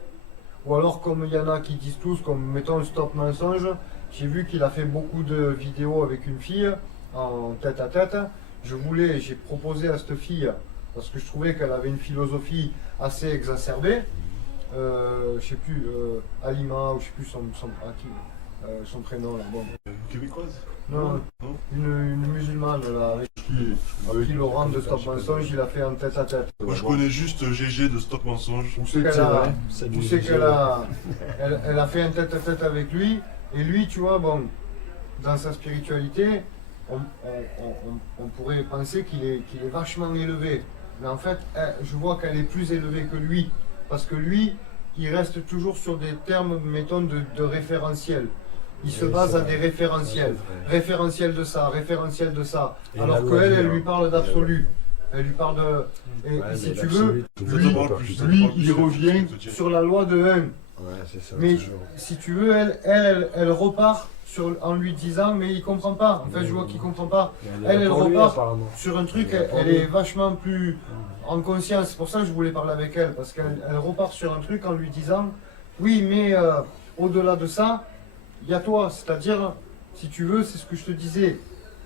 Ou alors comme il y en a qui disent tous, comme mettons le stop mensonge, j'ai vu qu'il a fait beaucoup de vidéos avec une fille en tête à tête. J'ai proposé à cette fille, parce que je trouvais qu'elle avait une philosophie assez exacerbée, je sais plus, Alima, ou je sais plus son prénom là, bon. Québécoise? Non, Non. une musulmane là, avec qui Laurent de Stop Mensonge, il a fait en tête à tête. Moi je connais juste GG de Stop Mensonge. Où c'est qu'elle a, C'est elle a fait un tête à tête avec lui, et lui, tu vois, bon, dans sa spiritualité, on pourrait penser qu'il est vachement élevé. Mais en fait, je vois qu'elle est plus élevée que lui, parce que lui, il reste toujours sur des termes, mettons, de référentiel. Il se base à des référentiels. Référentiel de ça, référentiel de ça. Et Alors la loi qu'elle, du elle un. lui parle d'absolu. Elle lui parle de... Et si tu veux, lui, il revient sur la loi de 1. Ouais, c'est ça, Mais toujours. si tu veux, elle repart en lui disant, mais il comprend pas. En fait, je vois qu'il comprend pas. Mais Elle pour lui, repart apparemment. sur un truc, Elle est pour elle lui. est vachement plus en conscience. C'est pour ça que je voulais parler avec elle, parce qu'elle repart sur un truc en lui disant, oui, mais au-delà de ça, il y a toi. C'est-à-dire, si tu veux, c'est ce que je te disais.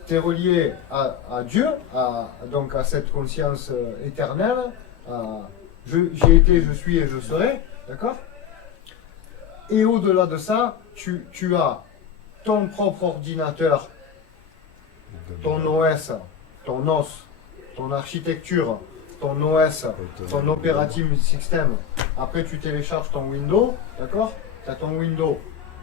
tu es relié à Dieu, donc à cette conscience éternelle. J'ai été, je suis et je serai, d'accord? Et au-delà de ça, tu as ton propre ordinateur, ton OS, ton OS, ton architecture, ton OS, ton operating system. Après, tu télécharges ton Windows, d'accord? Tu as ton Windows.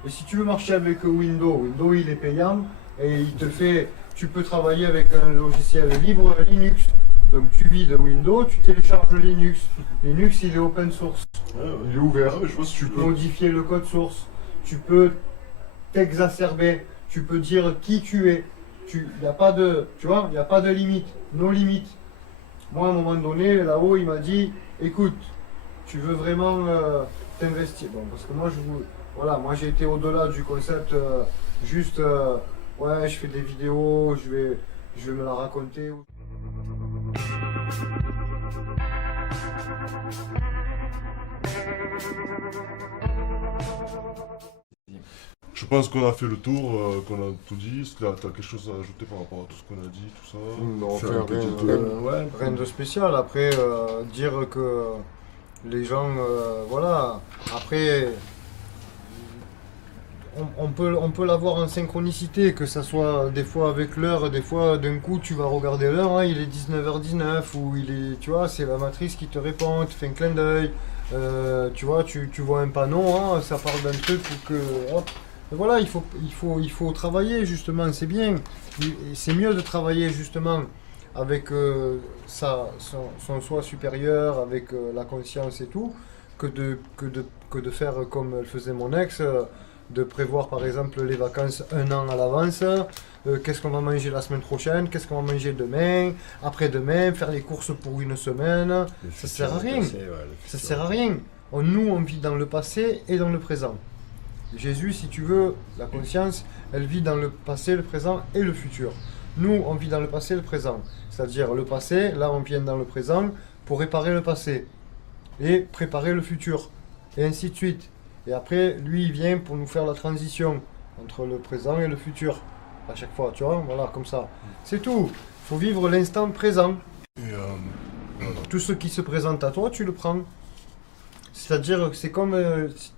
Et si tu veux marcher avec Windows, il est payant et il te fait, tu peux travailler avec un logiciel libre Linux. Donc tu vides Windows, tu télécharges Linux. Linux, il est open source. Il est ouvert. Je pense que Tu peux modifier le code source. Tu peux t'exacerber. Tu peux dire qui tu es. Il n'y a pas de, tu vois, il n'y a pas de limite. No limite. Moi, à un moment donné, là-haut, il m'a dit, écoute, tu veux vraiment t'investir. Bon, parce que moi, voilà, moi j'ai été au-delà du concept juste, ouais, je fais des vidéos, je vais me la raconter. Je pense qu'on a fait le tour, qu'on a tout dit. Est-ce que tu as quelque chose à ajouter par rapport à tout ce qu'on a dit, tout ça? Non, Faire un petit rien de spécial. Après, dire que les gens, voilà, après, on peut l'avoir en synchronicité, que ça soit des fois avec l'heure, des fois d'un coup tu vas regarder l'heure, hein, il est 19h19, ou il est, tu vois, c'est la matrice qui te répond, te fait un clin d'œil, tu vois, tu vois un panneau, hein, ça parle d'un truc, ou que, hop. Voilà, il faut travailler justement, c'est bien. C'est mieux de travailler justement avec son soi supérieur, avec la conscience et tout, que de faire comme le faisait mon ex, de prévoir par exemple les vacances un an à l'avance, qu'est-ce qu'on va manger la semaine prochaine, qu'est-ce qu'on va manger demain, après-demain, faire les courses pour une semaine, ça sert à rien. Ça sert à rien. Nous, on vit dans le passé et dans le présent. Jésus, si tu veux, la conscience, elle vit dans le passé, le présent et le futur. Nous, on vit dans le passé et le présent. C'est-à-dire le passé, là on vient dans le présent pour réparer le passé et préparer le futur. Et ainsi de suite. Et après, lui, il vient pour nous faire la transition entre le présent et le futur. À chaque fois, tu vois, voilà, comme ça. C'est tout. Il faut vivre l'instant présent. Et Tout ce qui se présente à toi, tu le prends. C'est-à-dire que c'est comme,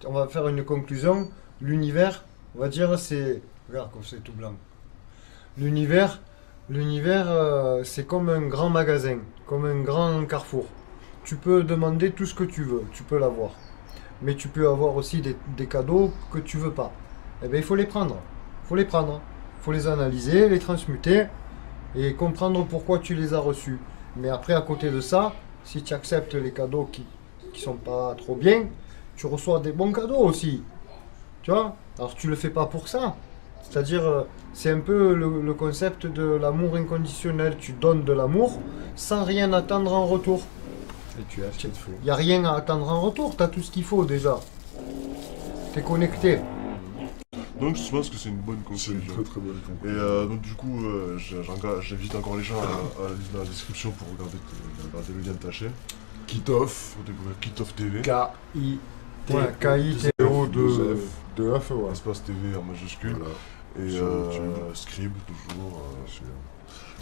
on va faire une conclusion, l'univers, on va dire, c'est... Regarde comme c'est tout blanc. L'univers, c'est comme un grand magasin, comme un grand carrefour. Tu peux demander tout ce que tu veux, tu peux l'avoir. Mais tu peux avoir aussi des cadeaux que tu veux pas. Eh bien, il faut les prendre. Il faut les analyser, les transmuter et comprendre pourquoi tu les as reçus. Mais après, à côté de ça, si tu acceptes les cadeaux qui sont pas trop bien, tu reçois des bons cadeaux aussi. Tu vois? Alors tu le fais pas pour ça. C'est-à-dire, c'est un peu le concept de l'amour inconditionnel. Tu donnes de l'amour sans rien attendre en retour. Et tu as ce qu'il te faut. Il n'y a rien à attendre en retour, tu as tout ce qu'il faut déjà. Tu es connecté. donc je pense que c'est une bonne conclusion. Très très bonne Et donc du coup, j'invite encore les gens à aller dans la description pour regarder le lien de ta chaîne. Kitoff. Pour découvrir Kitoff TV. K-I-T. Ouais, KITO de F, ouais. Espace TV en majuscule. Voilà. Et Sur YouTube. Scribe toujours.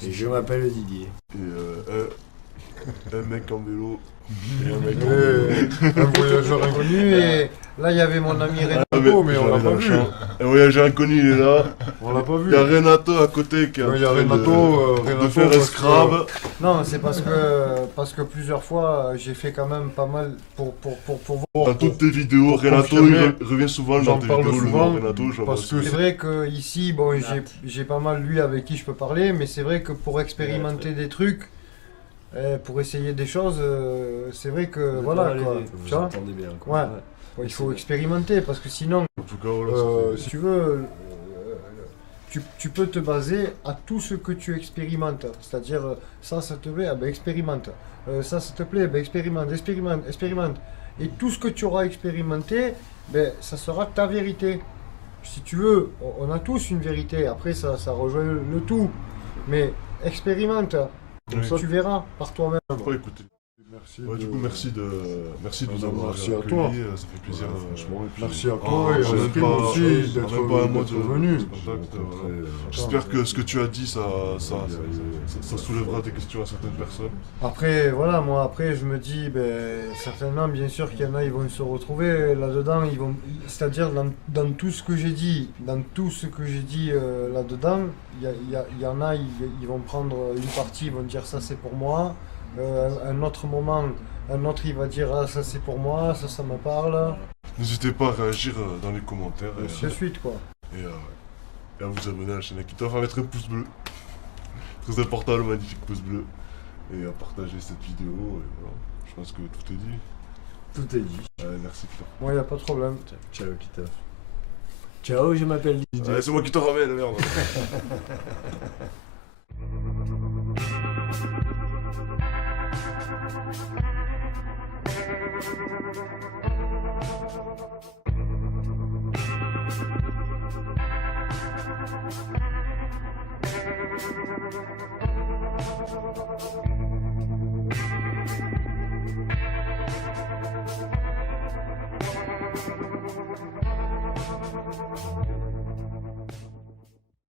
Et je m'appelle Didier. Et un mec en vélo. Et un mec Un voyageur inconnu. Et là, il y avait mon ami Renato, mais on l'a pas vu. Un voyageur inconnu, il est là. On l'a pas vu. Il y a Renato à côté qui est en Il y a train Renato, de faire un scrab. Non, c'est parce que plusieurs fois, j'ai fait quand même pas mal pour voir. Dans toutes tes vidéos, pour Renato confirmer, il revient souvent dans j'en tes parle vidéos, le souvent, nom Renato. je vois Parce que aussi. c'est vrai que ici, bon, j'ai pas mal lui avec qui je peux parler, mais c'est vrai que pour expérimenter des trucs, pour essayer des choses, c'est vrai que voilà quoi. Vous Tu vois, entendez bien. Quoi. ouais, il faut expérimenter parce que sinon, En tout cas, voilà. si tu veux, tu peux te baser à tout ce que tu expérimentes. C'est-à-dire, ça te plaît, ah ben expérimente. Ça te plaît, ben expérimente. Et tout ce que tu auras expérimenté, ben, ça sera ta vérité. Si tu veux, on a tous une vérité. Après, ça rejoint le tout. Mais expérimente. Comme Oui. ça, tu verras par toi-même. Après, écoutez, Merci. Du coup, merci de nous avoir Merci à accueillis, toi. Ça fait plaisir, franchement. Et puis, Merci à toi et à j'ai même Naskim pas- aussi j'ai d'être même pas un mot de venu. contact. J'espère que ce que tu as dit, ça soulèvera des questions à certaines personnes. Après, voilà, moi, après, je me dis, certainement, bien sûr qu'il y en a, ils vont se retrouver là-dedans, c'est-à-dire dans tout ce que j'ai dit, là-dedans, il y en a, ils vont prendre une partie, ils vont dire ça c'est pour moi, un autre moment, un autre il va dire ah ça c'est pour moi, ça me parle, N'hésitez pas à réagir dans les commentaires de suite quoi. et à vous abonner à la chaîne Akitov, à mettre un pouce bleu. Très important, le magnifique pouce bleu. Et à partager cette vidéo. Et voilà. Je pense que tout est dit. Tout est dit. Merci Kitov. Moi, il n'y a pas de problème. Ciao, Kitov. Ciao, je m'appelle Didier. C'est moi qui te ramène, merde.